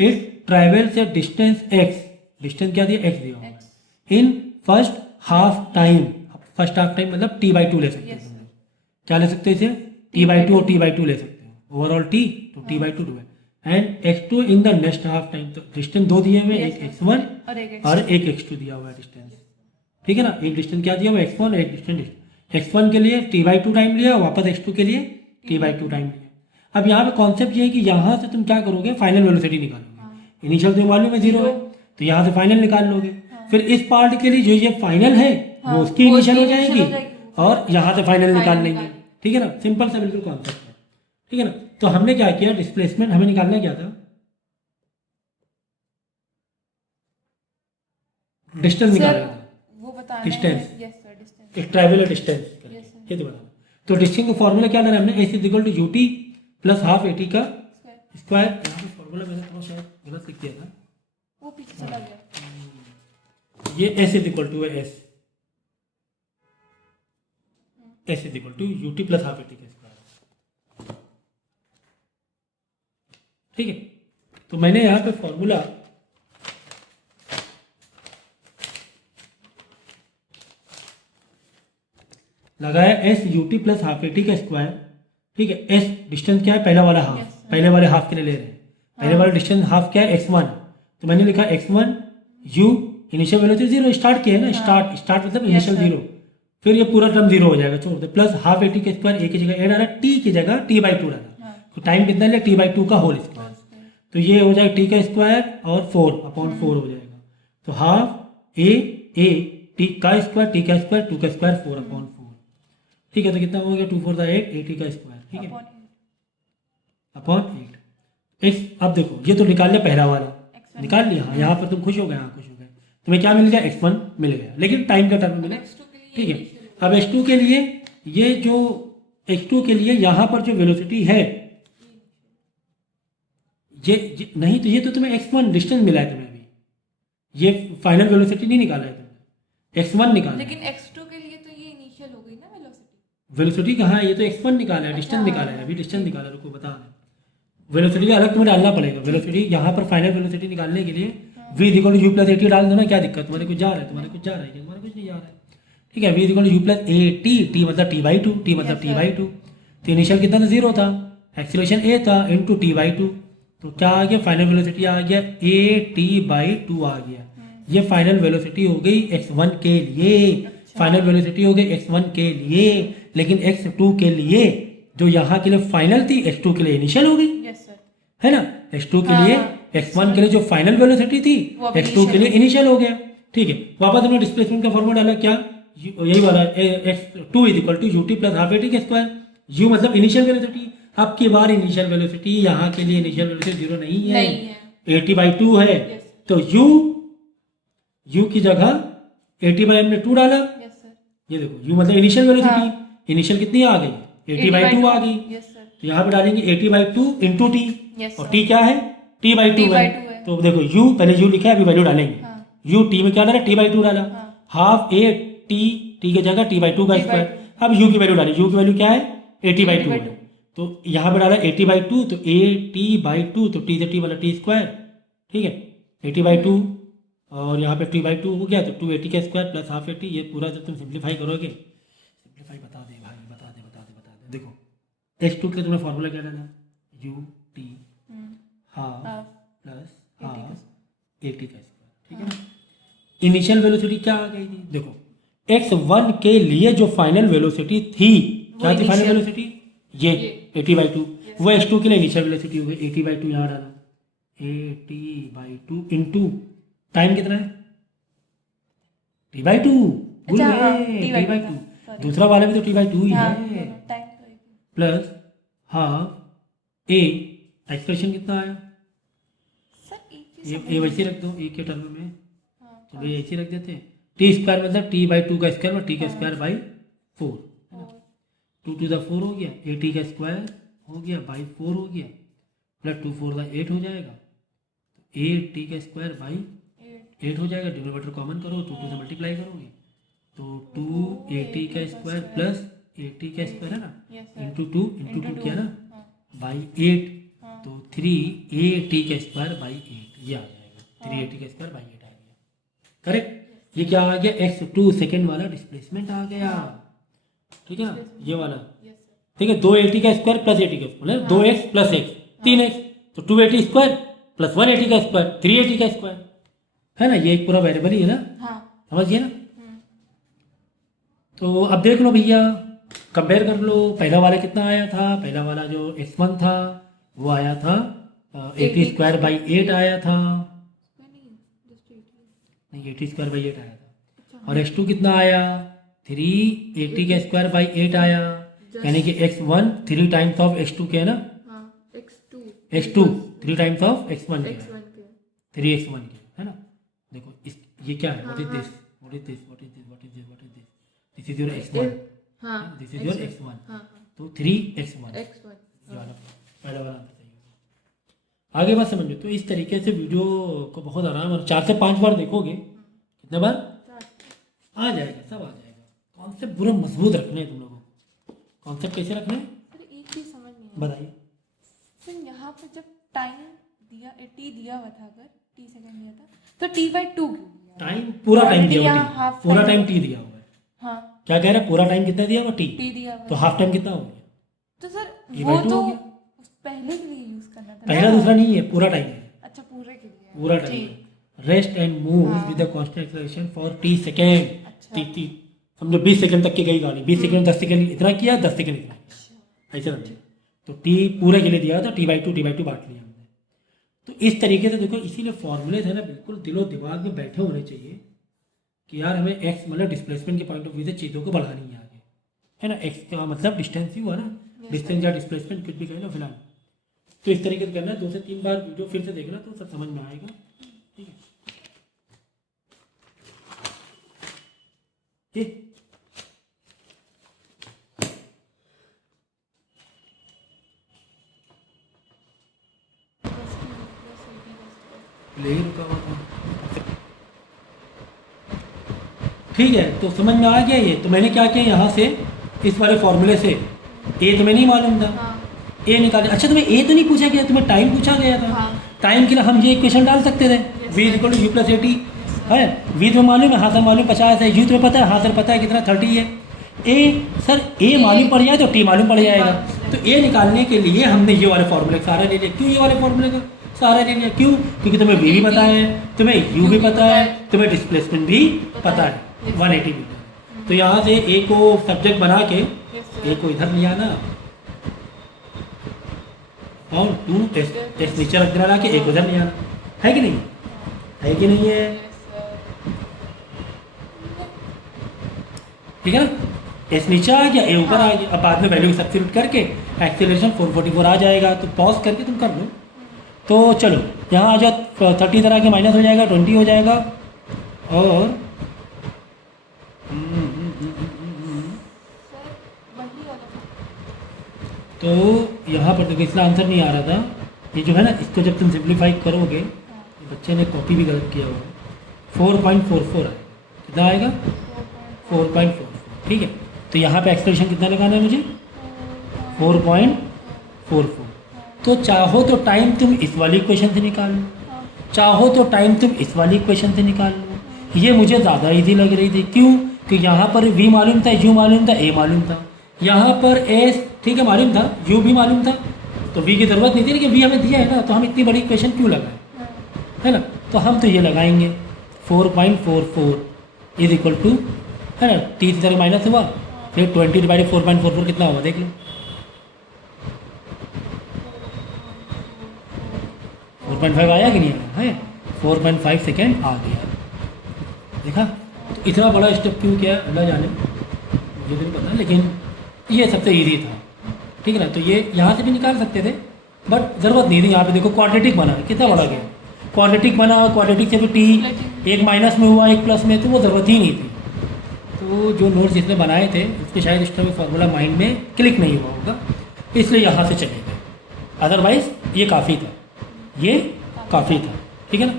it travels a distance x, distance क्या दिया, एक्स दिया हुआ है, in first half time. First half time मतलब टी बाई टू ले सकते हैं, क्या ले सकते हैं इसे, टी बाई टू और टी बाई टू ले सकते हैं, ओवरऑल टी तो टी बाई टू है। And x two in the next half time, तो डिस्टेंस दो दिए हुए, एक एक्स वन और एक एक्स टू दिया हुआ है डिस्टेंस, ठीक है ना। एक डिस्टेंस क्या दिया हुआ, एक्स वन, एक डिस्टेंस एक्स वन के लिए टी बाई टू टाइम लिया, वापस एक्स टू के लिए टी बाई टू टाइम लिया। अब यहाँ पे कॉन्सेप्ट ये है कि यहाँ से तुम क्या करोगे, फाइनल वेलोसिटी निकालोगे। इनिशियल तो मालूम है 0 है, तो यहाँ से फाइनल निकाल लोगे। फिर इस पार्ट के लिए जो ये फाइनल है वो उसकी इनिशियल हो जाएगी और यहाँ से फाइनल निकाल लेंगे, ठीक है ना। सिंपल सा बिल्कुल कॉन्सेप्ट है, ठीक है ना। तो हमने क्या किया, डिस्प्लेसमेंट हमें निकालना क्या था, डिस्टेंस निकालना था, वो बताना डिस्टेंस, है। Yes sir, distance. एक ट्रैवलर डिस्टेंस ये तो बताना। तो डिस्टेंस का फॉर्मूला क्या था हमने, s is equal to u t plus half a t का स्क्वायर। यहाँ पे फॉर्मूला मैंने थोड़ा शायद गलत लिख दिया था, वो पीछे चला गया। ये s is equal to s is equal to u t plus half a t का स्क्वायर, ठीक है। तो मैंने यहाँ पे फॉर्मूला लगाया s u t plus half a t का स्क्वायर, ठीक है। एस डिस्टेंस क्या है, पहला वाला हाफ, पहले वाले हाफ के लिए ले रहे हैं। पहले वाला डिस्टेंस हाफ क्या है, एक्स वन, तो मैंने लिखा x one you, initial velocity 0 start किया है ना, स्टार्ट मतलब इनिशियल 0, फिर ये पूरा टर्म 0 हो जाएगा, छोड़ दे, प्लस हाफ ए टी के स्क्वायर, ए की जगह ए डाला, टी की जगह टी बाई टू डाला, तो टाइम कितना लिया, टी बाई टू का होल स्क्वायर, तो ये हो जाएगा टी का स्क्वायर और 4 अपॉन 4 हो जाएगा। तो हाफ ए टी का स्क्वायर, टी का स्क्वायर, 2 का स्क्वायर, 4 अपॉन 4, ठीक है। तो कितना हो गया, 2 4 8, ए टी का स्क्वायर, ठीक है, अपॉन 8 एक्स। अब देखो ये तो निकाल लिया, पहला वाला निकाल लिया, हाँ यहाँ पर तुम खुश हो गए, हाँ खुश हो गए, तुम्हें क्या मिल गया, x1 मिल गया, लेकिन टाइम का टर्म मिला, ठीक है। अब x2 के लिए, ये जो x2 के लिए यहाँ पर जो वेलोसिटी है ये नहीं, तो ये तो तुम्हें x1 डिस्टेंस मिला है तुम्हें, अभी ये फाइनल वेलोसिटी नहीं निकाला है तुमने, x1 निकाला, लेकिन x2 के लिए तो ये इनिशियल हो गई ना वेलोसिटी। वेलोसिटी कहाँ है, ये तो x1 निकाला है, डिस्टेंस निकाला है, अभी डिस्टेंस निकाला, रुको बता रहे। वेलोसिटी अलग तुम्हें डालना पड़ेगा। वेलोसिटी यहाँ पर फाइनल वेलोसिटी निकालने के लिए v equal to u plus a t डाल देना, क्या दिक्कत, तुम्हारे कुछ जा रहा है, तुम्हारे कुछ जा रहा है, तुम्हारे कुछ नहीं जा रहा है, ठीक है। v equal to u plus a t, t मतलब टी बाई टू, टी मतलब टी बाई टू। तो इनिशियल कितना था, 0 था, एक्सीलरेशन a था इंटू टी बाई टू, तो क्या आ गया, फाइनल वेलोसिटी आ गया ए टी बाई टू आ गया। ये फाइनल वेलोसिटी हो गई x1 के लिए, फाइनल वेलोसिटी हो गई x1 के लिए, लेकिन x2 के लिए जो यहाँ के लिए फाइनल थी x2 के लिए इनिशियल हो गई, यस सर, है ना। x2 के लिए, x1 के लिए जो फाइनल वेलोसिटी थी x2 के लिए इनिशियल हो गया, ठीक है। वापस हमने डिस्प्लेसमेंट का फॉर्मूला डाला, क्या, यही वाला x2 is equal to u t plus half a t के स्क्वायर, u मतलब इनिशियल वेलोसिटी। अब की बार इनिशियल वेलोसिटी यहाँ के लिए इनिशियल वेलोसिटी 0 नहीं है, 80/2 है, तो u की जगह 80 हमने 2 डाला, यस सर, ये देखो u मतलब इनिशियल वेलोसिटी, इनिशियल कितनी आ गई, 80/2 आ गई, यस सर, तो यहाँ पे डालेंगे 80/2 इंटू टी, यस और t क्या है, t/2 है, तो देखो u पहले u लिखा है, अभी वैल्यू डालेंगे, u t में क्या डाला, t/2 डाला, हाफ ए टी, टी की जगह t/2 का स्क्वायर। अब u की वैल्यू डाली, u की वैल्यू क्या है, 80/2 है, तो यहाँ पे डाला 80/2, तो a/t/2, तो t से t वाला t स्क्वायर, ठीक है, 80/2 और यहाँ पे t/2 हो गया, तो 280 का स्क्वायर प्लस हाफ 80, ये पूरा जब तुम सिंप्लीफाई करोगे, सिंप्लीफाई बता दे भाई, बता दे, देखो x2 के तुम्हें फॉर्मूला क्या डाला, u t half plus half 80 का स्क्वायर, ठीक है ना। इनिशियल वेलोसिटी क्या आ गई थी, देखो x1 के लिए जो फाइनल वेलोसिटी थी, क्या थी फाइनल वेलोसिटी, ये 80/2, वो x2 के लिए इनिशियल वेलोसिटी हो गई 80/2, यहाँ डाला 80/2 इंटू टाइम कितना है, t/2, भूल गए t/2, दूसरा वाला भी तो t/2 ही है, प्लस हाफ a, एक्सप्रेशन कितना आया, ये वैसे रख दो, ए के टर्म में, तो भाई ऐसे रख देते हैं, टी स्क्वायर मतलब t/2 का स्क्वायर और टी का स्क्वायर बाई 4, 2 to the 4 हो गया, 80 का स्क्वायर हो गया बाई 4 हो गया, प्लस 2 4 का 8 हो जाएगा, तो 8t का स्क्वायर बाई 8 हो जाएगा, डिनोमिनेटर कॉमन करो, 2 से मल्टीप्लाई करोगे, तो 280 का स्क्वायर प्लस 80 का स्क्वायर है ना, इंटू 2 किया ना, बाई 8, तो 380 का स्क्वायर बाई 8, ये आ जाएगा, 380 का स्क्वायर बाई 8 आ गया, करेक्ट। ये क्या आ गया, x2 सेकेंड वाला डिस्प्लेसमेंट आ गया, ठीक है ना, ये वाला, ठीक है, 280 का स्क्वायर प्लस 80 का square, 2x plus x 3x, तो 280 स्क्वायर प्लस 180 का स्क्वायर 380 का स्क्वायर, है ना, ये एक पूरा वेरिएबल ही है ना, समझिए ना। तो अब देख लो भैया, कंपेयर कर लो, पहला वाला कितना आया था, पहला वाला जो x1 था वो आया था 80 स्क्वायर बाई 8 आया था, नहीं 80 स्क्वायर बाई 8 आया था, और x2 कितना आया, 380 का स्क्वायर बाई 8 आया, यानी कि x1 3 टाइम्स ऑफ x2 के है ना, x2 3 टाइम्स ऑफ x1 के, 3x1 के, है ना। देखो इस ये क्या है, what is this, what is this, what is this, what is this, what is this, this is your x1, this is your x1, तो 3x1, ये वाला पहला वाला आंसर सही होगा। आगे बात समझो, तो इस तरीके से वीडियो को बहुत आराम और 4 से 5 बार देखोगे, कितने बार आ जाएगा, सब आ जाएगा। कॉन्सेप्ट पूरा मजबूत रखने हैं तुम लोगों को, कॉन्सेप्ट कैसे रखने हैं, एक चीज समझ नहीं बताइए। सर यहाँ पर जब टाइम दिया, टी दिया हुआ था, अगर टी सेकंड दिया था, तो t/2 क्यों दिया, टाइम पूरा टाइम दिया हुआ, half पूरा time टाइम टी दिया हुआ है, हाँ, क्या कह रहा है, पूरा टाइम कितना दिया हुआ, टी दिया हुआ तो हाफ टाइम कितना हो गया, तो सर T/2 वो हो तो गया। पहले के लिए यूज करना था, पहला दूसरा नहीं है, पूरा टाइम है, अच्छा पूरे के लिए, पूरा टाइम है। Rest and move with the constant acceleration for t second, अच्छा, समझो 20 सेकंड तक की गई गाड़ी, 20 सेकंड 10 सेकंड इतना किया, 10 सेकंड इतना किया, ऐसे समझे। तो टी पूरे के लिए दिया था, t/2 बांट लिया हमने। तो इस तरीके से देखो, इसीलिए फॉर्मूले थे ना बिल्कुल दिलो दिमाग में बैठे होने चाहिए कि यार हमें x मतलब डिस्प्लेसमेंट के पॉइंट ऑफ व्यू से चीज़ों को बढ़ानी है आगे, है ना। x का मतलब डिस्टेंस ही हुआ ना, डिस्टेंस या डिस्प्लेसमेंट कुछ भी कहें ना फिलहाल। तो इस तरीके से करना है, 2 से 3 बार वीडियो फिर से देखना तो सब समझ में आएगा, ठीक है। ठीक, रुका हुआ था, ठीक है। तो समझ में आ गया ये, तो मैंने क्या किया यहाँ से, इस वाले फॉर्मूले से, ए तुम्हें नहीं मालूम था, ए निकाले। अच्छा तुम्हें ए तो नहीं पूछा गया, तुम्हें टाइम पूछा गया था। हाँ। टाइम के लिए हम ये इक्वेशन डाल सकते थे, Yes, v sir. Equal to u plus 80 है। v तो मालूम है, हाँ सर मालूम 50 है, u तो पता है, हाँ सर पता है कितना 30 है। ए सर ए मालूम पड़ जाए तो टी मालूम पड़ जाएगा। तो ए निकालने के लिए हमने ये वाले फॉर्मूले सारे ले लिए। क्यों ये वाले फॉर्मूले का सारा ले लिया? क्यों? क्योंकि तुम्हें v भी पता है, तुम्हें u भी पता है, तुम्हें डिस्प्लेसमेंट भी पता है 180 मीटर। तो यहाँ से ए को सब्जेक्ट बना के ए को इधर ले आना और टू टेस्ट नीचे रख देना के एक उधर ले आना, है कि नहीं? है कि नहीं है? ठीक है ना? एस नीचे आ गया, ए ऊपर आ गया। अब बाद में वैल्यू सब्स्टिट्यूट करके एक्सेलरेशन 444 आ जाएगा। तो पॉज करके तुम कर लो। तो चलो यहाँ आ जाओ, 30 तरह के माइनस हो जाएगा, 20 हो जाएगा और तो यहाँ पर देखो इसका आंसर नहीं आ रहा था। ये जो है ना, इसको जब तुम सिंप्लीफाई करोगे, बच्चे ने कॉपी भी गलत किया हुआ है, 4.44 आएगा। कितना आएगा? 4.44। ठीक है, तो यहाँ पे एक्सप्रेशन कितना लगाना है मुझे? 4.44। तो चाहो तो टाइम तुम इस वाली इक्वेशन से निकाल लो, चाहो तो टाइम तुम इस वाली इक्वेशन से निकाल लो। ये मुझे ज़्यादा ईजी लग रही थी। क्यों? कि यहाँ पर v मालूम था, u मालूम था, a मालूम था। यहाँ पर s ठीक है मालूम था, u भी मालूम था, तो v की ज़रूरत नहीं थी। लेकिन v हमें दिया है ना, तो हम इतनी बड़ी इक्वेशन क्यों लगाएं, है ना? तो हम तो ये लगाएंगे 4.44 इज इक्वल टू, है ना, 30 तरह माइनस हुआ, फिर 20 डिवाइडेड 4.44 कितना होगा देख लो। 4.5 आया कि नहीं आया? है 4.5 सेकेंड आ गया। देखा? तो इतना बड़ा स्टेप क्यों किया अल्लाह जाने, मुझे नहीं पता, लेकिन ये सबसे इजी था। ठीक है ना? तो ये यहाँ से भी निकाल सकते थे, बट ज़रूरत नहीं थी। यहाँ पे देखो क्वाड्रेटिक बना, कितना बड़ा गया, क्वाड्रेटिक बना, क्वाड्रेटिक से भी टी एक माइनस में हुआ, एक प्लस में, तो वो ज़रूरत ही नहीं थी। तो जो नोट्स जिसने बनाए थे उसके शायद इस तरह फार्मूला माइंड में क्लिक नहीं हुआ होगा, इसलिए यहाँ से चले गए। अदरवाइज़ ये काफ़ी था, ये काफ़ी था। ठीक है ना?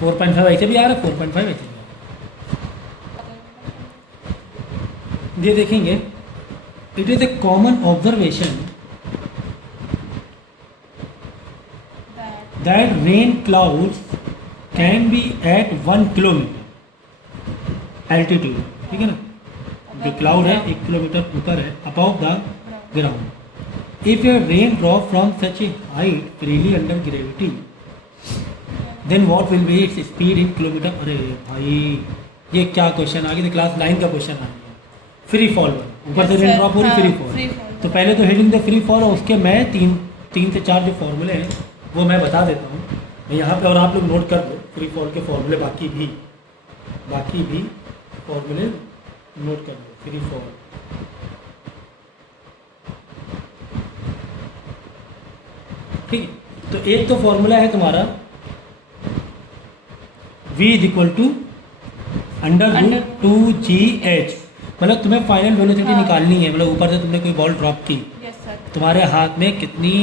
4.5 ऐसे भी आ रहा है, 4.5 ऐसे भी आ रहा है। ये देखेंगे, it is a common observation that rain clouds can be at 1 kilometre altitude. ठीक है ना? जो क्लाउड है 1 किलोमीटर ऊपर है, above the ground. If a rain drop from such a height freely under gravity, then what will be its speed in kilometre. अरे भाई ये क्या क्वेश्चन आ गया? क्लास 9 का क्वेश्चन आ गया। फ्री फॉल, ऊपर से रेन ड्रॉप हो रही, फ्री फॉल। तो पहले तो हेडिंग द फ्री फॉल, और उसके मैं तीन से चार जो फॉर्मूले हैं वो मैं बता देता हूँ मैं यहाँ पे, और आप लोग नोट कर लो फ्री फॉल के फॉर्मूले, बाकी भी फॉर्मूले नोट कर लो। फ्री फॉल, ठीक है? तो एक तो फॉर्मूला है तुम्हारा v is equal to √2gh, मतलब तुम्हें फाइनल वेलोसिटी निकालनी है। मतलब ऊपर से तुमने कोई बॉल ड्रॉप की, तुम्हारे हाथ में कितनी,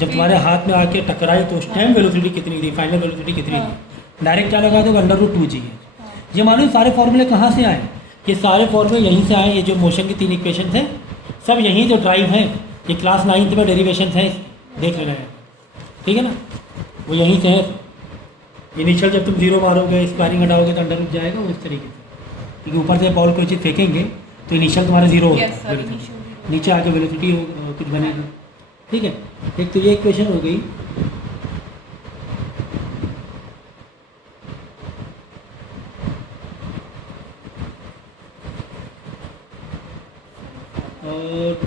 जब तुम्हारे हाथ में आके टकराई तो उस टाइम वेलोसिटी कितनी थी, फाइनल वेलोसिटी कितनी थी। डायरेक्ट क्या लगा दो? √2gh। ये मालूम सारे फॉर्मूले कहाँ से आए? ये सारे फॉर्मूले यहीं से आए। ये जो मोशन की 3 इक्वेशन हैं सब यहीं जो ड्राइव हैं, ये क्लास 9 में डेरिवेशन है, देख लेना है। ठीक है ना? वो यहीं से है। इनिशियल जब तुम 0 मारोगे, स्क्वायरिंग हटाओगे तो अंडर रुक जाएगा, वो इस तरीके से। क्योंकि ऊपर से बॉल कोई चीज़ फेंकेंगे तो इनिशियल तुम्हारा 0 होगा, नीचे आके वेलोसिटी कुछ बनेगा। ठीक है? एक तो ये इक्वेशन हो गई। और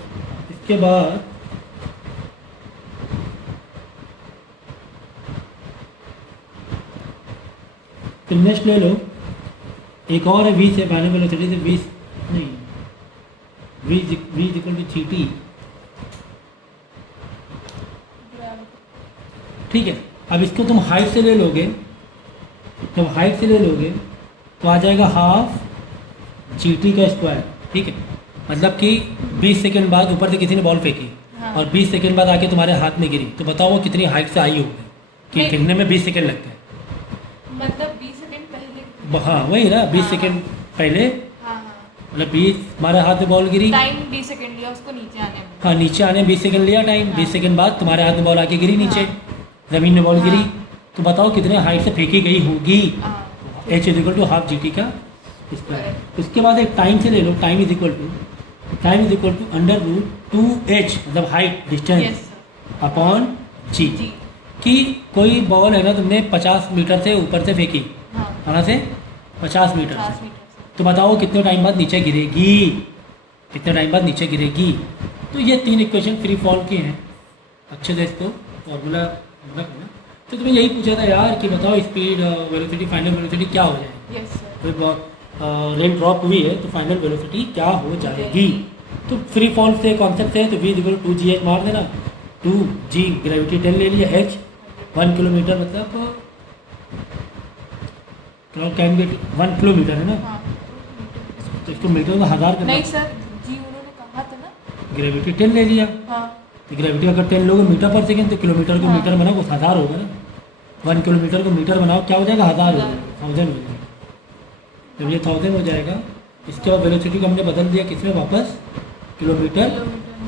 इसके बाद तुम नेक्स्ट ले लो, एक और है v से फाइनल वेलोसिटी से 20 नहीं, v इक्वल टू gt। ठीक है? अब इसको तुम हाइट से ले लोगे, जब हाइट से ले लोगे तो आ जाएगा हाफ gt का स्क्वायर। ठीक है? मतलब कि 20 सेकंड बाद ऊपर से किसी ने बॉल फेंकी, और 20 सेकंड बाद आके तुम्हारे हाथ में गिरी, तो बताओ वो कितनी हाइट से आई होगी? कि गिरने में 20 सेकंड लगते हैं, मतलब 20 सेकंड पहले। हाँ वही ना, 20 सेकंड पहले मतलब 20 हमारे हाथ में बॉल गिरी, टाइम 20 सेकंड लिया उसको नीचे आने में। हाँ नीचे आने 20 सेकंड लिया टाइम, 20 सेकंड बाद तुम्हारे हाथ में बॉल आके गिरी नीचे, ज़मीन में बॉल गिरी, तो बताओ कितने हाइट से फेंकी गई होगी। h is equal to half G T का स्क्वायर। उसके बाद एक टाइम से ले लो, time is equal to under root 2h मतलब हाइट डिस्टेंस अपॉन जी। कि कोई बॉल है ना तुमने 50 मीटर से ऊपर से फेंकी, कहाँ से 50 मीटर से, तो बताओ कितने टाइम बाद नीचे गिरेगी, कितने टाइम बाद नीचे गिरेगी। तो ये 3 इक्वेशन फ्री फॉल की हैं, अच्छे से इसको फॉर्मूला करना। तो तुम्हें यही पूछा था यार कि बताओ स्पीड वेलोसिटी फाइनल वेलोसिटी क्या हो जाएगी। कोई रेन ड्रॉप हुई है तो फाइनल वेलोसिटी क्या हो जाएगी। तो फ्री फॉल से कॉन्सेप्ट है तो v equal to g h मार देना, 2g ग्रेविटी 10 ले लिया, h 1 किलोमीटर मतलब कैन गेट 1 किलोमीटर है ना, तो इसको मीटर में 1000 करना। नहीं सर जी उन्होंने कहा था ना, ग्रेविटी 10 ले लिया, तो ग्रेविटी अगर 10 लोगे मीटर पर सेकेंड तो किलोमीटर को मीटर बनाओ 1000 होगा ना, 1 किलोमीटर को मीटर बनाओ क्या हो जाएगा 1000 हो जाएगा, 1000 हो जाएगा। जब ये 1000 हो जाएगा इसके बाद वेलोसिटी को हमने बदल दिया किसमें वापस, किलोमीटर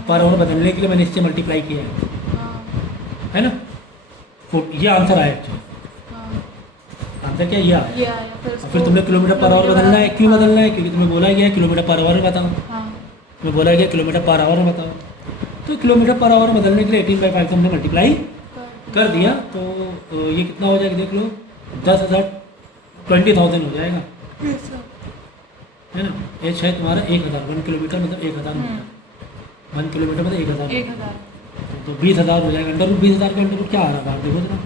पर आवर बदलने के लिए मैंने इससे मल्टीप्लाई किया है ना। तो ये आंसर आया एक्चुअली, आंसर क्या ये आया। और फिर तुमने किलोमीटर पर आवर बदलना है, क्यों बदलना है, क्योंकि तुम्हें बोला गया है किलोमीटर पर आवर में बताओ, तुम्हें बोला गया किलोमीटर पर आवर में बताओ। तो किलोमीटर पर आवर बदलने के लिए 18/5 हमने मल्टीप्लाई कर दिया, तो ये कितना हो जाएगा देख लो, 10,000 20,000 हो जाएगा है ना। एच है तुम्हारा 1000, 1 किलोमीटर मतलब 1000 मीटर, 1 किलोमीटर मतलब 1000, तो 20,000 हो जाएगा। अंडर रूट 20,000 का अंडर रूट क्या आ रहा है बाहर देखो जरा,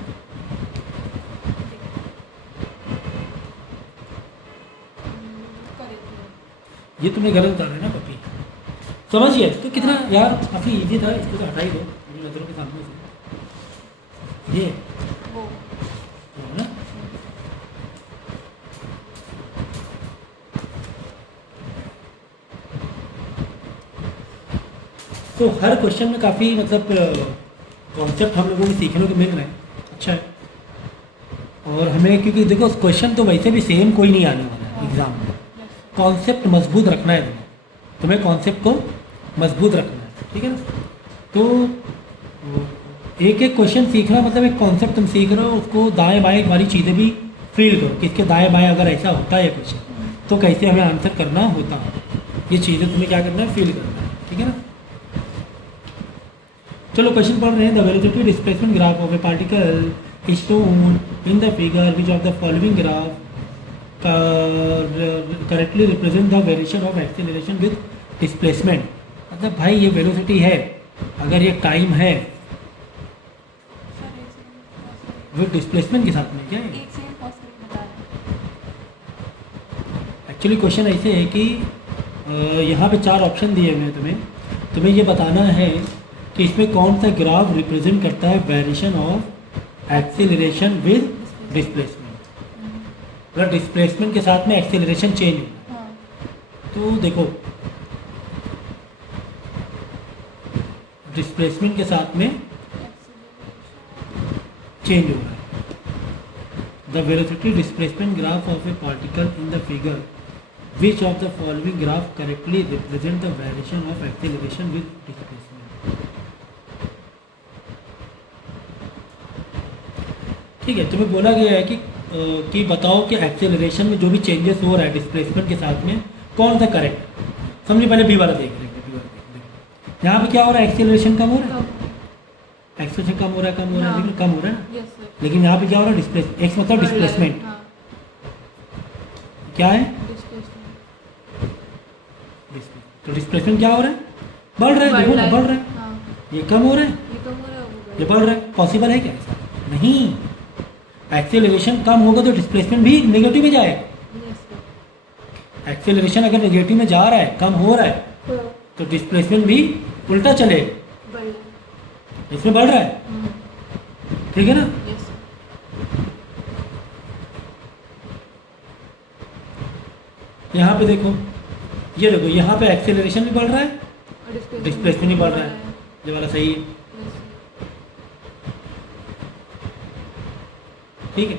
ये तुम्हें गलत बता रहे हैं ना पप्पी, समझिए। तो कितना यार काफ़ी इजी था, इसको तो हटा ही दो मेरी नज़रों के सामने से, ये है ना। तो हर क्वेश्चन में काफ़ी मतलब कॉन्सेप्ट हम लोगों को सीखने को मिल रहे हैं, अच्छा है। और हमें क्योंकि देखो क्वेश्चन तो वैसे भी सेम कोई नहीं आने वाला है एग्ज़ाम में, कॉन्सेप्ट मजबूत रखना है तुम्हें कॉन्सेप्ट को मजबूत रखना है, ठीक है ना। तो एक एक क्वेश्चन सीखना मतलब एक कॉन्सेप्ट तुम सीख रहे हो, उसको दाएं बाएं वाली चीज़ें भी फील करो कि इसके दाएं बाएं अगर ऐसा होता है क्वेश्चन तो कैसे हमें आंसर करना होता है, ये चीज़ें तुम्हें क्या करना है, फील करना है, ठीक है ना। चलो क्वेश्चन पढ़ रहे हैं। The velocity displacement graph of A particle is shown in the figure which of the following graph correctly represent the variation of acceleration with displacement. मतलब भाई ये वेलोसिटी है, अगर ये टाइम है विद डिस्प्लेसमेंट के साथ में क्या है। एक्चुअली क्वेश्चन ऐसे है कि यहाँ पे 4 ऑप्शन दिए हुए हैं, तुम्हें ये बताना है कि इसमें कौन सा ग्राफ रिप्रेजेंट करता है variation of acceleration with displacement. अगर डिस्प्लेसमेंट के साथ में एक्सेलरेशन चेंज हो तो देखो डिस्प्लेसमेंट के साथ में चेंज हो रहा है। The velocity displacement graph of A particle in the figure which of the following graph correctly represent the variation of acceleration with displacement. ठीक है, तुम्हें बोला गया है कि बताओ कि एक्सेलरेशन में जो भी चेंजेस हो रहा है डिस्प्लेसमेंट के साथ में कौन सा करेक्ट। समझिए पहले बी वाला देख लेंगे। यहाँ पे क्या हो रहा है, एक्सेलरेशन कम हो रहा है, एक्सेलरेशन कम हो रहा है लेकिन कम हो रहा है ना। लेकिन यहाँ पे क्या हो रहा है, डिस्प्लेस एक्स मतलब डिस्प्लेसमेंट क्या है, तो डिस्प्लेसमेंट क्या हो रहा है, बढ़ रहा है, देखो ना बढ़ रहा है, ये कम हो रहा है, ये बढ़ रहा है। पॉसिबल है क्या ऐसा? नहीं, एक्सेलरेशन कम होगा तो डिस्प्लेसमेंट भी नेगेटिव में जाएगा। एक्सेलरेशन अगर नेगेटिव में जा रहा है, कम हो रहा है, तो डिस्प्लेसमेंट भी उल्टा चलेगा, इसमें बढ़ रहा है, ठीक है ना। यहाँ पे देखो, ये देखो यहाँ पे एक्सेलरेशन भी बढ़ रहा है, डिस्प्लेसमेंट भी बढ़ रहा है, ये वाला सही है, ठीक है।